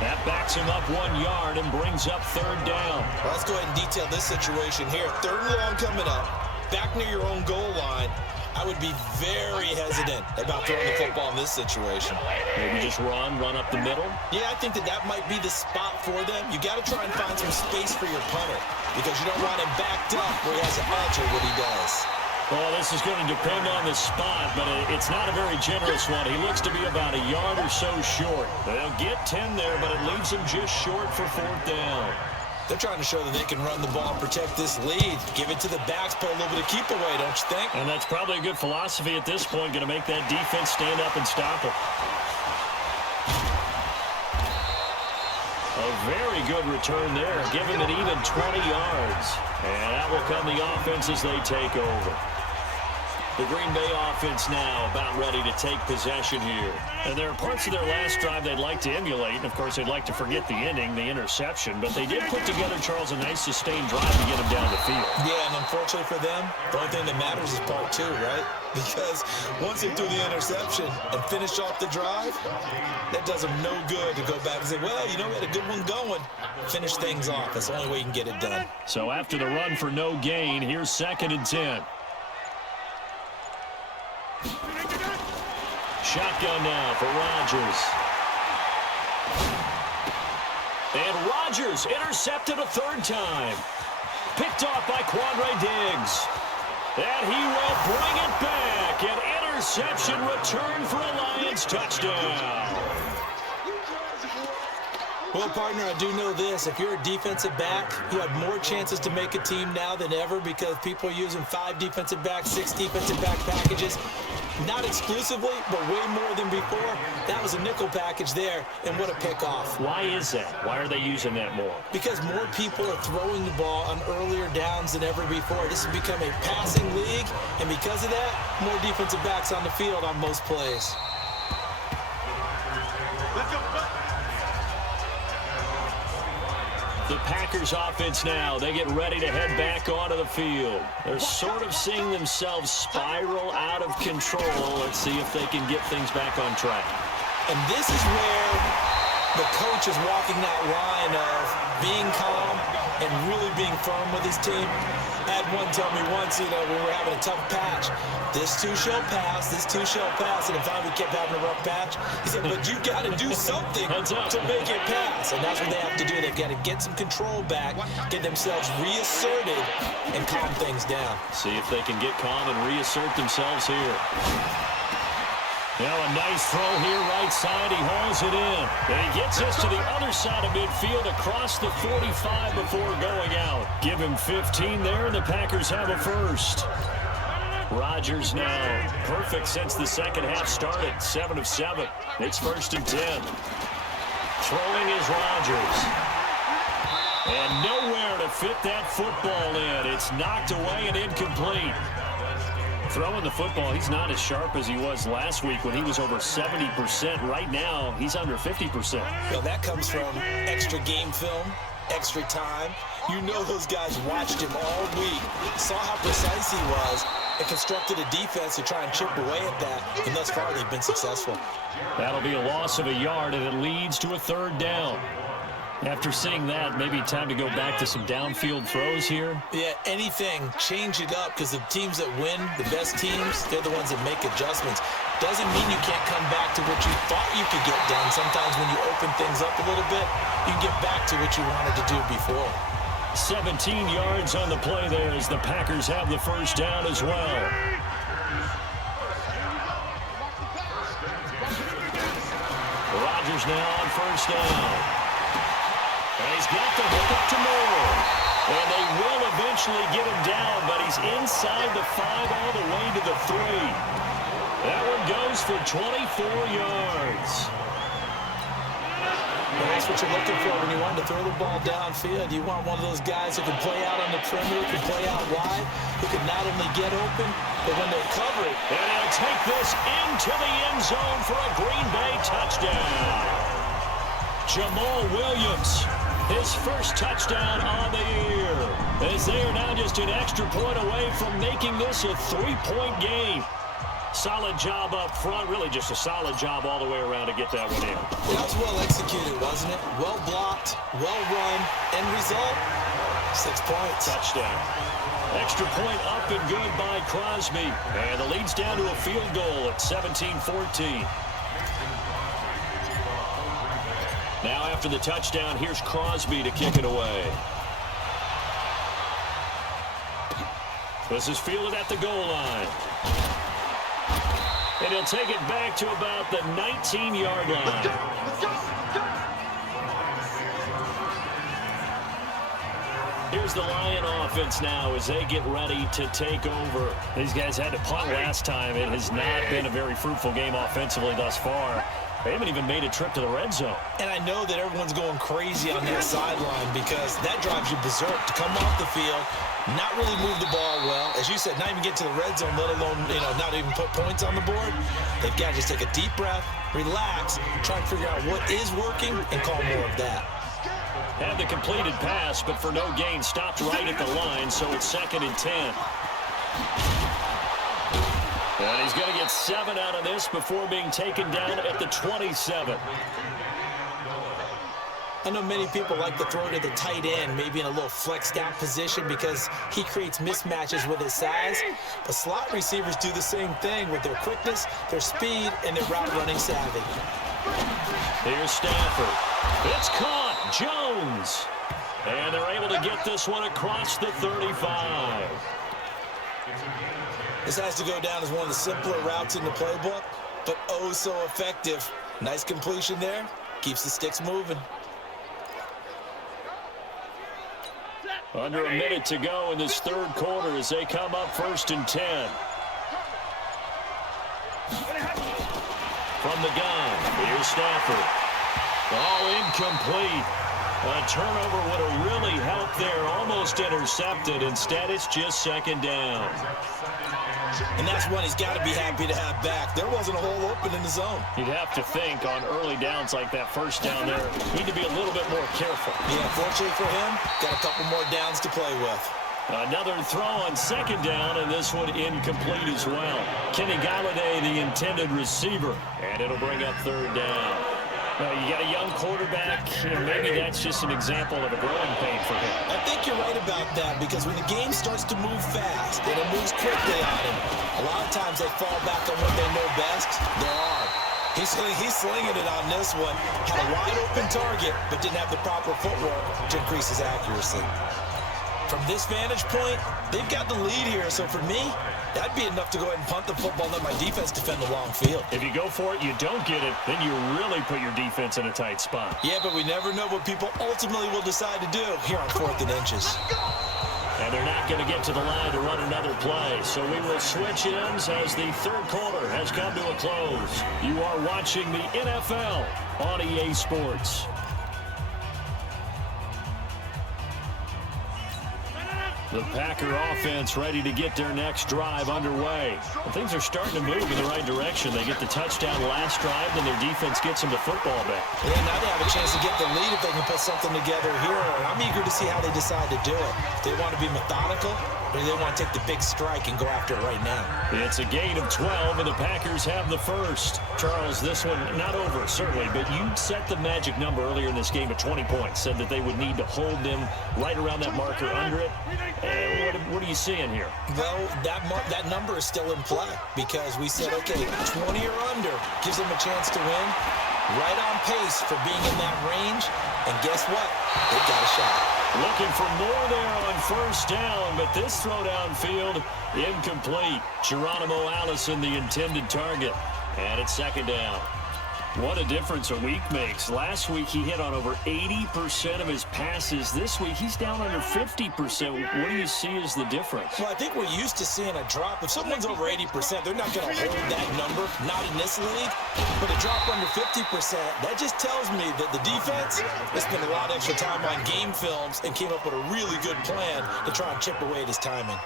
That backs him up 1 yard and brings up 3rd down. Well, let's go ahead and detail this situation here. 3rd and long coming up. Back near your own goal line. I would be very hesitant about throwing the football in this situation. Maybe just run up the middle? Yeah, I think that might be the spot for them. You got to try and find some space for your punter because you don't want him backed up where he has to alter what he does. Well, this is going to depend on the spot, but it's not a very generous one. He looks to be about a yard or so short. They'll get 10 there, but it leaves him just short for 4th down. They're trying to show that they can run the ball and protect this lead. Give it to the backs, put a little bit of keep away, don't you think? And that's probably a good philosophy at this point, going to make that defense stand up and stop it. A very good return there. Give him an even 20 yards. And that will come the offense as they take over. The Green Bay offense now about ready to take possession here. And there are parts of their last drive they'd like to emulate. And, of course, they'd like to forget the ending, the interception. But they did put together, Charles, a nice sustained drive to get them down the field. Yeah, and unfortunately for them, the only thing that matters is part 2, right? Because once they threw the interception and finished off the drive, that does them no good to go back and say, well, you know, we had a good one going. Finish things off. That's the only way you can get it done. So after the run for no gain, here's 2nd and 10. Shotgun now for Rodgers. And Rodgers intercepted a 3rd time. Picked off by Quandre Diggs. And he will bring it back. An interception return for a Lions touchdown. Well, partner, I do know this. If you're a defensive back, you have more chances to make a team now than ever because people are using 5 defensive backs, 6 defensive back packages. Not exclusively, but way more than before. That was a nickel package there, and what a pickoff. Why is that? Why are they using that more? Because more people are throwing the ball on earlier downs than ever before. This has become a passing league, and because of that, more defensive backs on the field on most plays. The Packers offense now, they get ready to head back onto the field. They're sort of seeing themselves spiral out of control. Let's see if they can get things back on track. And this is where the coach is walking that line of being calm and really being firm with his team. I had one tell me once, you know, when we were having a tough patch, this too shall pass, this too shall pass, and finally we kept having a rough patch. He said, but you got to do something to make it pass, and that's what they have to do. They've got to get some control back, get themselves reasserted, and calm things down. See if they can get calm and reassert themselves here. Now a nice throw here, right side. He hauls it in. And he gets us to the other side of midfield across the 45 before going out. Give him 15 there, and the Packers have a first. Rodgers now perfect since the second half started. 7 of 7. It's 1st and 10. Throwing is Rodgers. And nowhere to fit that football in. It's knocked away and incomplete. Throwing the football, he's not as sharp as he was last week when he was over 70%. Right now, he's under 50%. Well, that comes from extra game film, extra time. You know those guys watched him all week, saw how precise he was, and constructed a defense to try and chip away at that. And thus far, they've been successful. That'll be a loss of a yard, and it leads to a 3rd down. After seeing that, maybe time to go back to some downfield throws here. Yeah, anything. Change it up, because the teams that win, the best teams, they're the ones that make adjustments. Doesn't mean you can't come back to what you thought you could get done. Sometimes when you open things up a little bit, you can get back to what you wanted to do before. 17 yards on the play there as the Packers have the first down as well. Rodgers now on first down. And he's got the hook up to Moore. And they will eventually get him down, but he's inside the 5 all the way to the 3. That one goes for 24 yards. That's what you're looking for when you want to throw the ball downfield. You want one of those guys who can play out on the perimeter, who can play out wide, who can not only get open, but when they cover it. And he'll take this into the end zone for a Green Bay touchdown. Jamal Williams, his first touchdown on the year, as they are now just an extra point away from making this a 3-point game. Solid job up front, really just a solid job all the way around to get that one in. That was well executed, wasn't it? Well blocked, well run, end result, 6 points. Touchdown. Extra point up and good by Crosby. And the lead's down to a field goal at 17-14. Now after the touchdown, here's Crosby to kick it away. This is fielded at the goal line. And he'll take it back to about the 19-yard line. Here's the Lion offense now as they get ready to take over. These guys had to punt last time. It has not been a very fruitful game offensively thus far. They haven't even made a trip to the red zone. And I know that everyone's going crazy on that sideline because that drives you berserk to come off the field, not really move the ball well. As you said, not even get to the red zone, let alone, not even put points on the board. They've got to just take a deep breath, relax, try and figure out what is working, and call more of that. Had the completed pass, but for no gain, stopped right at the line, so it's 2nd and 10. And he's going to get 7 out of this before being taken down at the 27. I know many people like to throw to the tight end, maybe in a little flexed out position because he creates mismatches with his size. But slot receivers do the same thing with their quickness, their speed, and their route running savvy. Here's Stafford. It's caught. Jones. And they're able to get this one across the 35. This has to go down as one of the simpler routes in the playbook, but oh so effective. Nice completion there. Keeps the sticks moving. Under a minute to go in this third quarter as they come up 1st and 10. From the gun, here's Stafford. Oh, incomplete. A turnover would have really helped there. Almost intercepted. Instead, it's just 2nd down. And that's one he's got to be happy to have back. There wasn't a hole open in the zone. You'd have to think on early downs like that first down there, need to be a little bit more careful. Yeah, fortunately for him, got a couple more downs to play with. Another throw on 2nd down, and this one incomplete as well. Kenny Galladay, the intended receiver, and it'll bring up 3rd down. You got a young quarterback, maybe that's just an example of a growing pain for him. I think you're right about that because when the game starts to move fast and it moves quickly on him, a lot of times they fall back on what they know best, their arm. He's slinging it on this one. Had a wide open target, but didn't have the proper footwork to increase his accuracy. From this vantage point, they've got the lead here, so for me, that'd be enough to go ahead and punt the football and let my defense defend the long field. If you go for it, you don't get it, then you really put your defense in a tight spot. Yeah, but we never know what people ultimately will decide to do here on 4th and inches. And they're not going to get to the line to run another play, so we will switch ends as the third quarter has come to a close. You are watching the NFL on EA Sports. The Packer offense ready to get their next drive underway. And things are starting to move in the right direction. They get the touchdown last drive, and their defense gets them the football back. Yeah, now they have a chance to get the lead if they can put something together here. I'm eager to see how they decide to do it. If they want to be methodical, or do they want to take the big strike and go after it right now? It's a gain of 12, and the Packers have the first. Charles, this one not over, certainly, but you set the magic number earlier in this game at 20 points, said that they would need to hold them right around that marker under it. What are you seeing here? Well, that number is still in play because we said, okay, 20 or under gives them a chance to win. Right on pace for being in that range, and guess what? They got a shot. Looking for more there on first down, but this throw downfield incomplete. Geronimo Allison, the intended target, and it's second down. What a difference a week makes. Last week he hit on over 80% of his passes. This week he's down under 50%. What do you see as the difference? Well, I think we're used to seeing a drop. If someone's over 80%, they're not going to hold that number, not in this league. But a drop under 50%, that just tells me that the defense has spent a lot of extra time on game films and came up with a really good plan to try and chip away at his timing.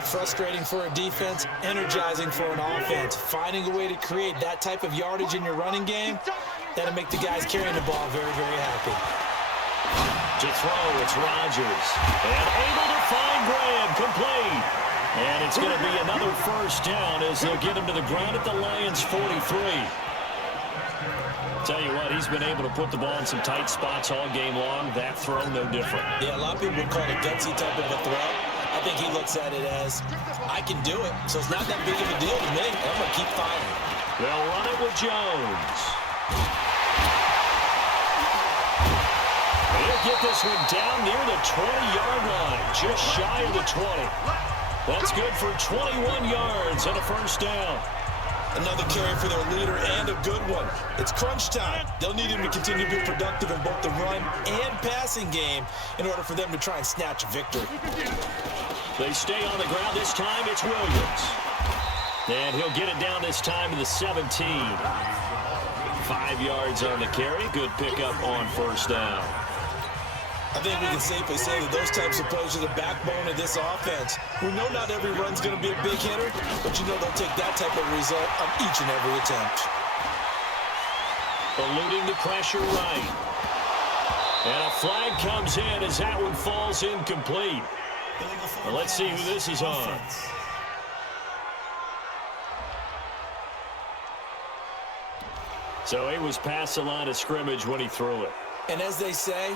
Frustrating for a defense, energizing for an offense. Finding a way to create that type of yardage in your running game, that'll make the guys carrying the ball very, very happy. To throw, it's Rodgers. And able to find Graham, complete. And it's going to be another first down as they'll get him to the ground at the Lions' 43. Tell you what, he's been able to put the ball in some tight spots all game long. That throw, no different. Yeah, a lot of people would call it a gutsy type of a throw. I think he looks at it as, I can do it, so it's not that big of a deal to me. I'm going to keep firing. They'll run it with Jones. He'll get this one down near the 20-yard line, just shy of the 20. That's good for 21 yards and a first down. Another carry for their leader and a good one. It's crunch time. They'll need him to continue to be productive in both the run and passing game in order for them to try and snatch a victory. They stay on the ground. This time it's Williams. And he'll get it down this time to the 17. 5 yards on the carry. Good pickup on first down. I think we can safely say that those types of plays are the backbone of this offense. We know not every run's going to be a big hitter, but you know they'll take that type of result on each and every attempt. Eluding the pressure right. And a flag comes in as that one falls incomplete. Well, let's see who this is on. So he was past the line of scrimmage when he threw it. And as they say,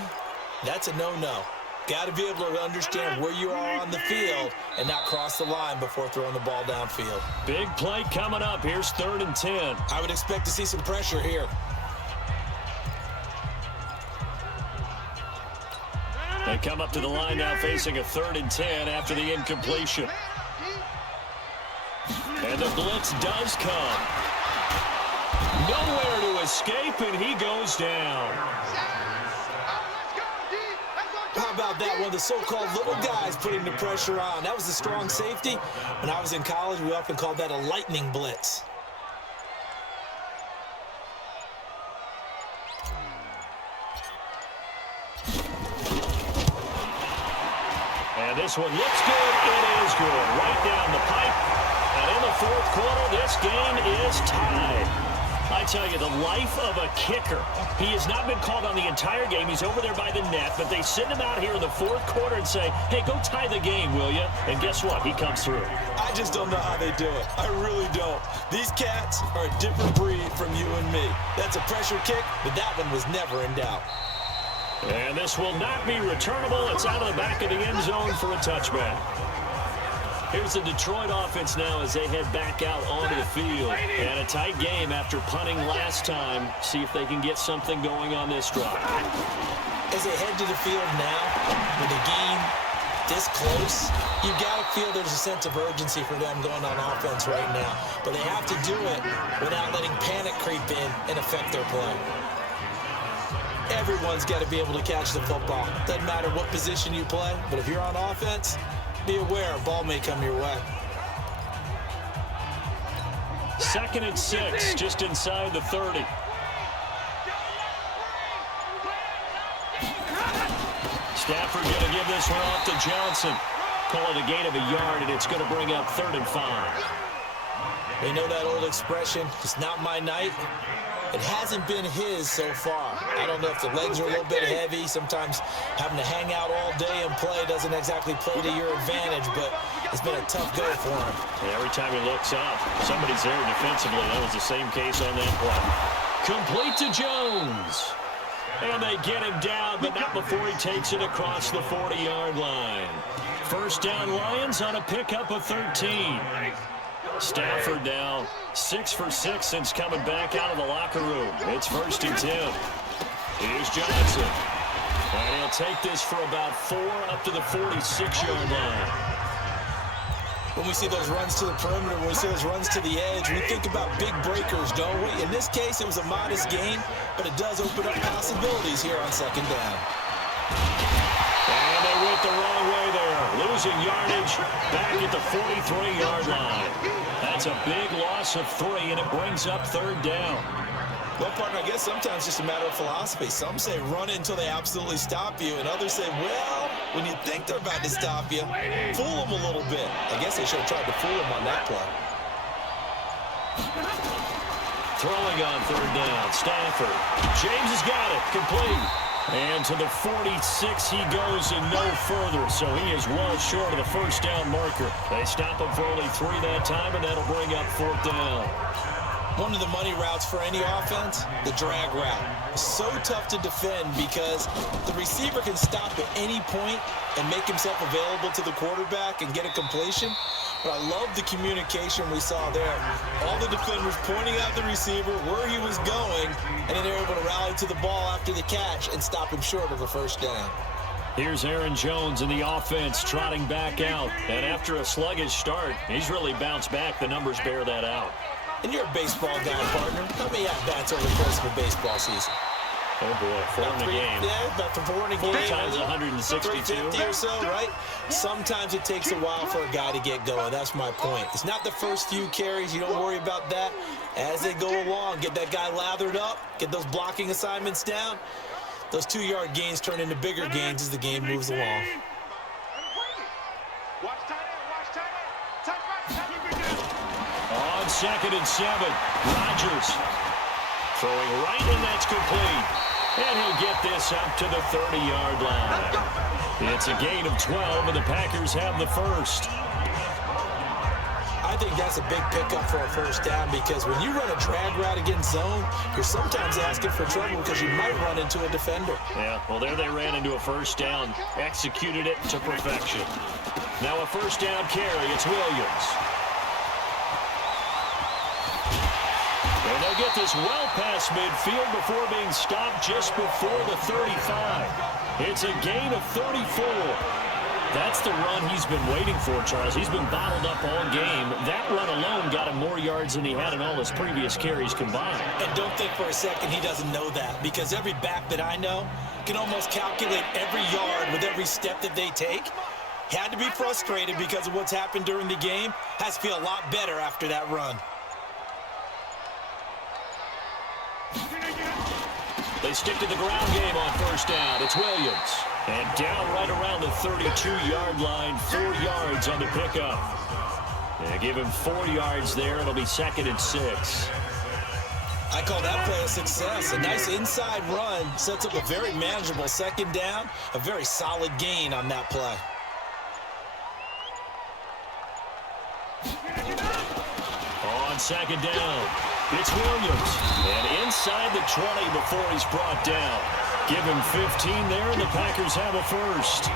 that's a no-no. Got to be able to understand where you are on the field and not cross the line before throwing the ball downfield. Big play coming up. Here's 3rd and 10. I would expect to see some pressure here. They come up to the line now facing a 3rd and 10 after the incompletion. And the blitz does come. Nowhere to escape, and he goes down. How about that one? The so-called little guys putting the pressure on. That was a strong safety. When I was in college, we often called that a lightning blitz. And this one looks good. It is good. Right down the pipe. And in the 4th quarter, this game is tied. I tell you, the life of a kicker. He has not been called on the entire game. He's over there by the net, but they send him out here in the 4th quarter and say, hey, go tie the game, will you? And guess what? He comes through. I just don't know how they do it. I really don't. These cats are a different breed from you and me. That's a pressure kick, but that one was never in doubt. And this will not be returnable. It's out of the back of the end zone for a touchback. Here's the Detroit offense now as they head back out onto the field. And a tight game after punting last time. See if they can get something going on this drive. As they head to the field now, with the game this close, you got to feel there's a sense of urgency for them going on offense right now. But they have to do it without letting panic creep in and affect their play. Everyone's got to be able to catch the football. Doesn't matter what position you play, but if you're on offense, be aware a ball may come your way. 2nd and 6, just inside the 30. Stafford going to give this one off to Johnson. Call it a gain of a yard, and it's going to bring up 3rd and 5. They know that old expression, it's not my night. It hasn't been his so far. I don't know if the legs are a little bit heavy. Sometimes having to hang out all day and play doesn't exactly play to your advantage, but it's been a tough go for him. And every time he looks up, somebody's there defensively. That was the same case on that play. Complete to Jones. And they get him down, but not before he takes it across the 40-yard line. First down, Lions on a pickup of 13. Stafford now 6 for 6 since coming back out of the locker room. It's 1st and 10. Here's Johnson. And he'll take this for about 4 up to the 46-yard line. When we see those runs to the perimeter, when we see those runs to the edge, we think about big breakers, don't we? In this case, it was a modest gain, but it does open up possibilities here on 2nd down. And they went the wrong way there, losing yardage back at the 43-yard line. That's a big loss of 3, and it brings up 3rd down. Well, partner, I guess sometimes it's just a matter of philosophy. Some say run until they absolutely stop you, and others say, well, when you think they're about to stop you, fool them a little bit. I guess they should have tried to fool them on that play. Throwing on 3rd down, Stafford. James has got it, complete. And to the 46 he goes and no further, so he is well short of the 1st down marker. They stop him for only 3 that time, and that'll bring up 4th down. One of the money routes for any offense, the drag route. So tough to defend because the receiver can stop at any point and make himself available to the quarterback and get a completion. But I love the communication we saw there. All the defenders pointing out the receiver, where he was going, and then they're able to rally to the ball after the catch and stop him short of a 1st down. Here's Aaron Jones in the offense trotting back out. And after a sluggish start, he's really bounced back. The numbers bear that out. And you're a baseball guy, partner. How many at-bats over the course of a baseball season? Oh, boy, 4 in a game. Yeah, about 4 in a game. 4 times 162. 350 or so, right? Sometimes it takes a while for a guy to get going. That's my point. It's not the first few carries. You don't worry about that. As they go along, get that guy lathered up, get those blocking assignments down. Those 2-yard gains turn into bigger gains as the game moves along. On 2nd and 7, Rodgers throwing right, and that's complete. And he'll get this up to the 30-yard line. It's a gain of 12, and the Packers have the 1st. I think that's a big pickup for a 1st down because when you run a drag route against zone, you're sometimes asking for trouble because you might run into a defender. Yeah, well, there they ran into a 1st down, executed it to perfection. Now a 1st down carry, it's Williams. And they'll get this well past midfield before being stopped just before the 35. It's a gain of 34. That's the run he's been waiting for, Charles. He's been bottled up all game. That run alone got him more yards than he had in all his previous carries combined. And don't think for a second he doesn't know that, because every back that I know can almost calculate every yard with every step that they take. Had to be frustrated because of what's happened during the game. Has to feel a lot better after that run. They stick to the ground game on 1st down. It's Williams. And down right around the 32-yard line, 4 yards on the pickup. And give him 4 yards there. It'll be 2nd and 6. I call that play a success. A nice inside run sets up a very manageable 2nd down. A very solid gain on that play. On 2nd down, it's Williams. And inside the 20 before he's brought down. Give him 15 there, and the Packers have a 1st.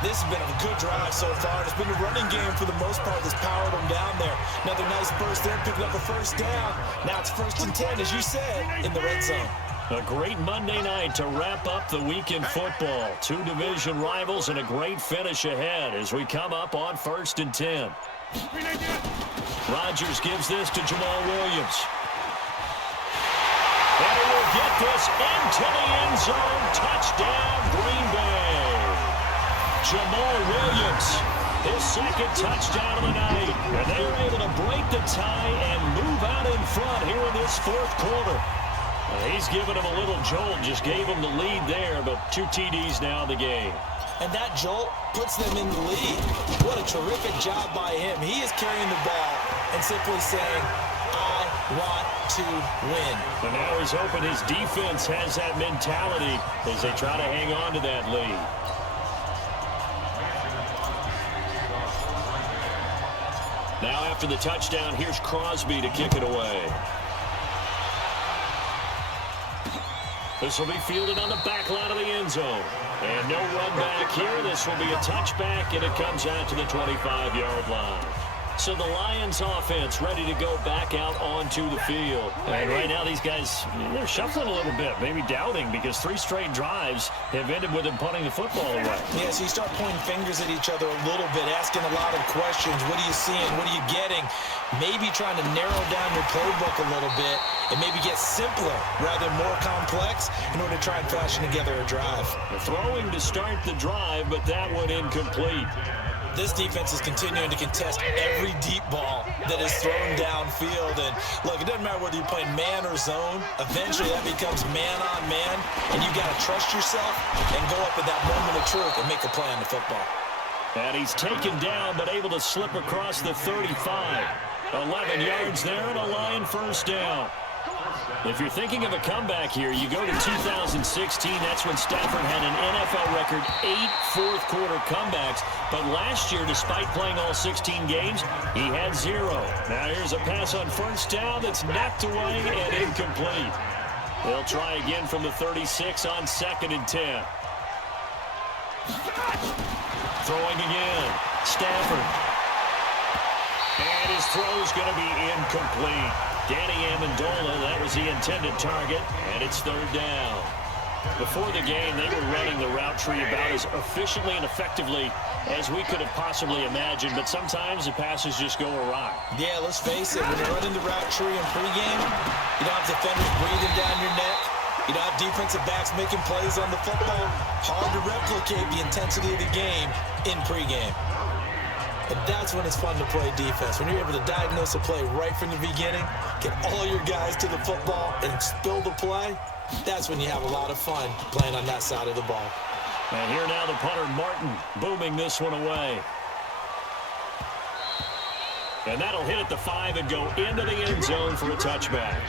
This has been a good drive so far. It's been a running game for the most part that's powered them down there. Another nice burst there, picking up a 1st down. Now it's 1st and 10, as you said, in the red zone. A great Monday night to wrap up the week in football. 2 division rivals and a great finish ahead as we come up on 1st and 10. Rodgers gives this to Jamal Williams. And he will get this into the end zone. Touchdown, Green Bay. Jamal Williams, his 2nd touchdown of the night. And they are able to break the tie and move out in front here in this 4th quarter. He's given him a little jolt, just gave him the lead there, but 2 TDs now in the game. And that jolt puts them in the lead. What a terrific job by him. He is carrying the ball and simply saying, I want to win. And now he's hoping his defense has that mentality as they try to hang on to that lead. Now after the touchdown, here's Crosby to kick it away. This will be fielded on the back line of the end zone. And no run back here. This will be a touchback, and it comes out to the 25-yard line. So the Lions offense ready to go back out onto the field. And right now these guys, they're shuffling a little bit, maybe doubting, because 3 straight drives have ended with them punting the football away. Yeah, so you start pointing fingers at each other a little bit, asking a lot of questions. What are you seeing? What are you getting? Maybe trying to narrow down your playbook a little bit and maybe get simpler rather than more complex in order to try and fashion together a drive. Throwing to start the drive, but that one incomplete. This defense is continuing to contest every deep ball that is thrown downfield. And look, it doesn't matter whether you're playing man or zone. Eventually that becomes man on man, and you got to trust yourself and go up at that moment of truth and make a play on the football. And he's taken down, but able to slip across the 35. 11 yards there and a Lion first down. If you're thinking of a comeback here, you go to 2016. That's when Stafford had an NFL record 8 fourth-quarter comebacks. But last year, despite playing all 16 games, he had 0. Now here's a pass on first down that's knocked away and incomplete. They'll try again from the 36 on 2nd and 10. Throwing again. Stafford. And his throw's going to be incomplete. Danny Amendola, that was the intended target, and it's 3rd down. Before the game, they were running the route tree about as efficiently and effectively as we could have possibly imagined, but sometimes the passes just go awry. Yeah, let's face it, when you're running the route tree in pregame, you don't have defenders breathing down your neck. You don't have defensive backs making plays on the football. Hard to replicate the intensity of the game in pregame. And that's when it's fun to play defense. When you're able to diagnose a play right from the beginning, get all your guys to the football, and spill the play, that's when you have a lot of fun playing on that side of the ball. And here now the punter, Martin, booming this one away. And that'll hit at the 5 and go into the end zone for a touchback.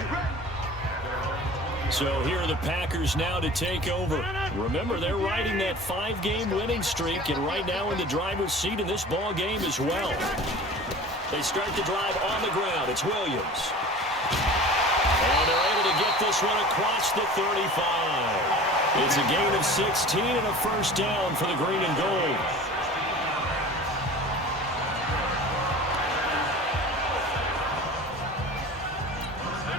So here are the Packers now to take over. Remember, they're riding that 5-game winning streak, and right now in the driver's seat in this ball game as well. They start the drive on the ground. It's Williams. And they're able to get this one across the 35. It's a gain of 16 and a first down for the green and gold.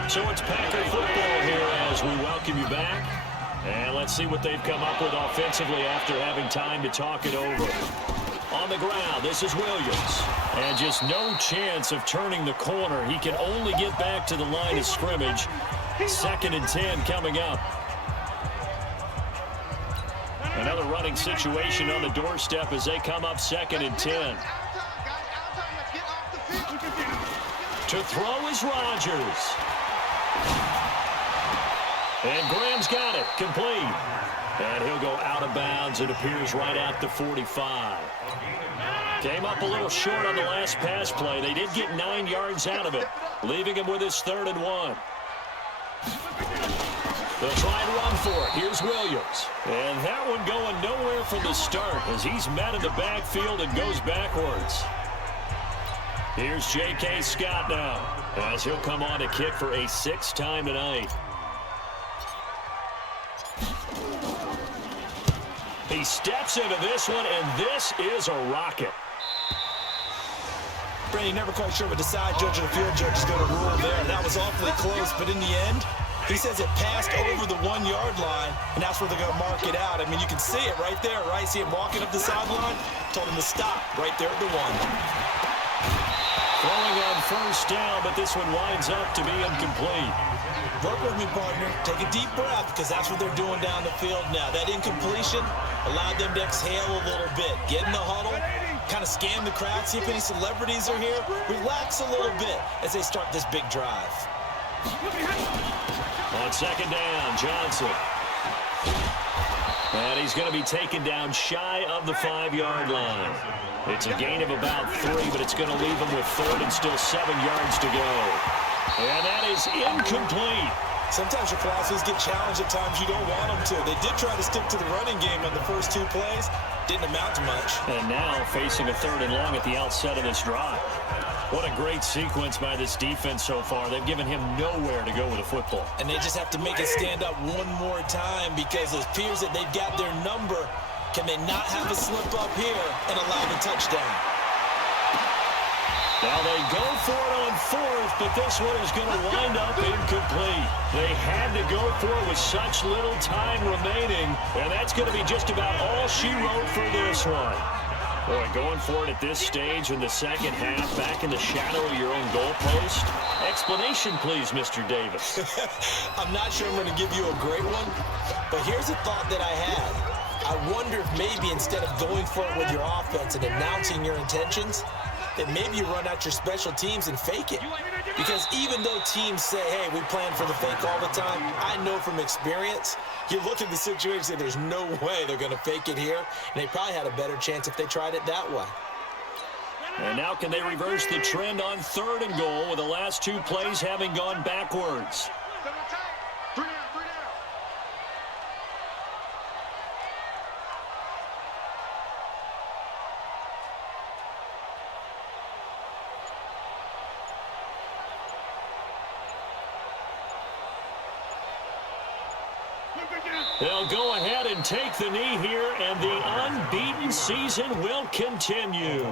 So it's Packer football here as we welcome you back. And let's see what they've come up with offensively after having time to talk it over. On the ground, this is Williams. And just no chance of turning the corner. He can only get back to the line of scrimmage. 2nd and 10 coming up. Another running situation on the doorstep as they come up 2nd and 10. To throw is Rodgers. And Graham's got it, complete. And he'll go out of bounds. It appears right at the 45. Came up a little short on the last pass play. They did get 9 yards out of it, leaving him with his 3rd and 1. They'll try and run for it. Here's Williams. And that one going nowhere from the start as he's met in the backfield and goes backwards. Here's J.K. Scott now as he'll come on to kick for a 6th time tonight. He steps into this one, and this is a rocket. Brady, never quite sure what the side judge or the field judge is going to rule there. That was awfully close, but in the end, he says it passed over the 1-yard line, and that's where they're going to mark it out. I mean, you can see it right there, right? See him walking up the sideline? Told him to stop right there at the 1. Throwing on first down, but this one winds up to be incomplete. Work with me, partner. Take a deep breath, because that's what they're doing down the field now. That incompletion allowed them to exhale a little bit. Get in the huddle, kind of scan the crowd, see if any celebrities are here. Relax a little bit as they start this big drive. On 2nd down, Johnson. And he's going to be taken down shy of the 5-yard line. It's a gain of about 3, but it's going to leave him with 3rd and still 7 yards to go. And that is incomplete. Sometimes your philosophies get challenged at times you don't want them to. They did try to stick to the running game on the first 2 plays. Didn't amount to much. And now facing a 3rd and long at the outset of this drive. What a great sequence by this defense so far. They've given him nowhere to go with the football. And they just have to make it stand up one more time because it appears that they've got their number. Can they not have a slip up here and allow the touchdown? Now they go for it on 4th, but this one is going to wind up incomplete. They had to go for it with such little time remaining, and that's going to be just about all she wrote for this one. Boy, going for it at this stage in the second half, back in the shadow of your own goalpost. Explanation, please, Mr. Davis. I'm not sure I'm going to give you a great one, but here's a thought that I had. I wonder if maybe instead of going for it with your offense and announcing your intentions, that maybe you run out your special teams and fake it. Because even though teams say, hey, we plan for the fake all the time, I know from experience, you look at the situation and there's no way they're going to fake it here, and they probably had a better chance if they tried it that way. And now can they reverse the trend on 3rd and goal with the last 2 plays having gone backwards? They'll go ahead and take the knee here, and the unbeaten season will continue.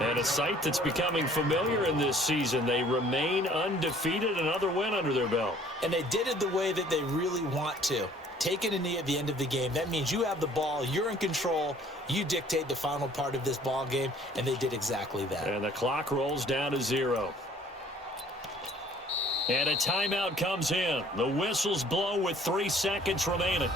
And a sight that's becoming familiar in this season. They remain undefeated, another win under their belt. And they did it the way that they really want to. Taking a knee at the end of the game, that means you have the ball, you're in control, you dictate the final part of this ball game, and they did exactly that. And the clock rolls down to 0. And a timeout comes in. The whistles blow with 3 seconds remaining.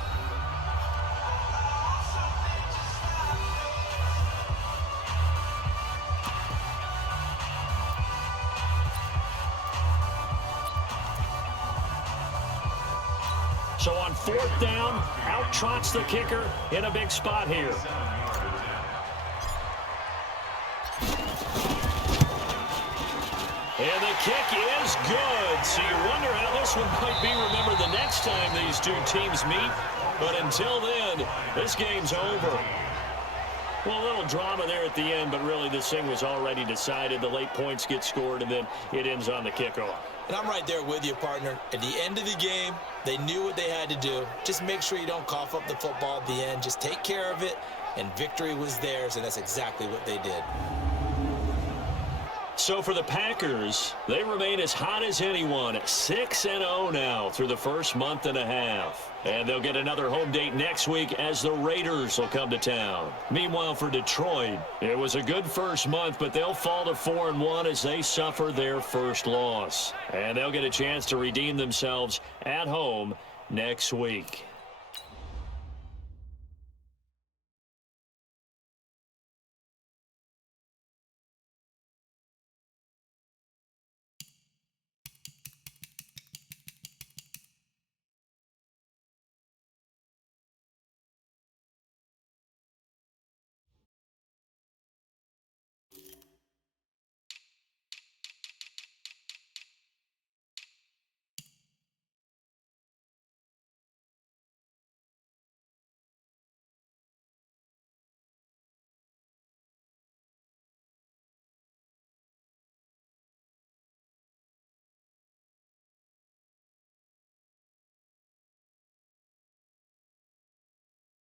So on 4th down, out trots the kicker in a big spot here. And the kick is good. So you wonder how this one might be remembered the next time these 2 teams meet. But until then, this game's over. Well, a little drama there at the end, but really this thing was already decided. The late points get scored, and then it ends on the kickoff. And I'm right there with you, partner. At the end of the game, they knew what they had to do. Just make sure you don't cough up the football at the end. Just take care of it, and victory was theirs, and that's exactly what they did. So for the Packers, they remain as hot as anyone, 6-0 now through the first month and a half. And they'll get another home date next week as the Raiders will come to town. Meanwhile, for Detroit, it was a good first month, but they'll fall to 4-1 as they suffer their first loss. And they'll get a chance to redeem themselves at home next week.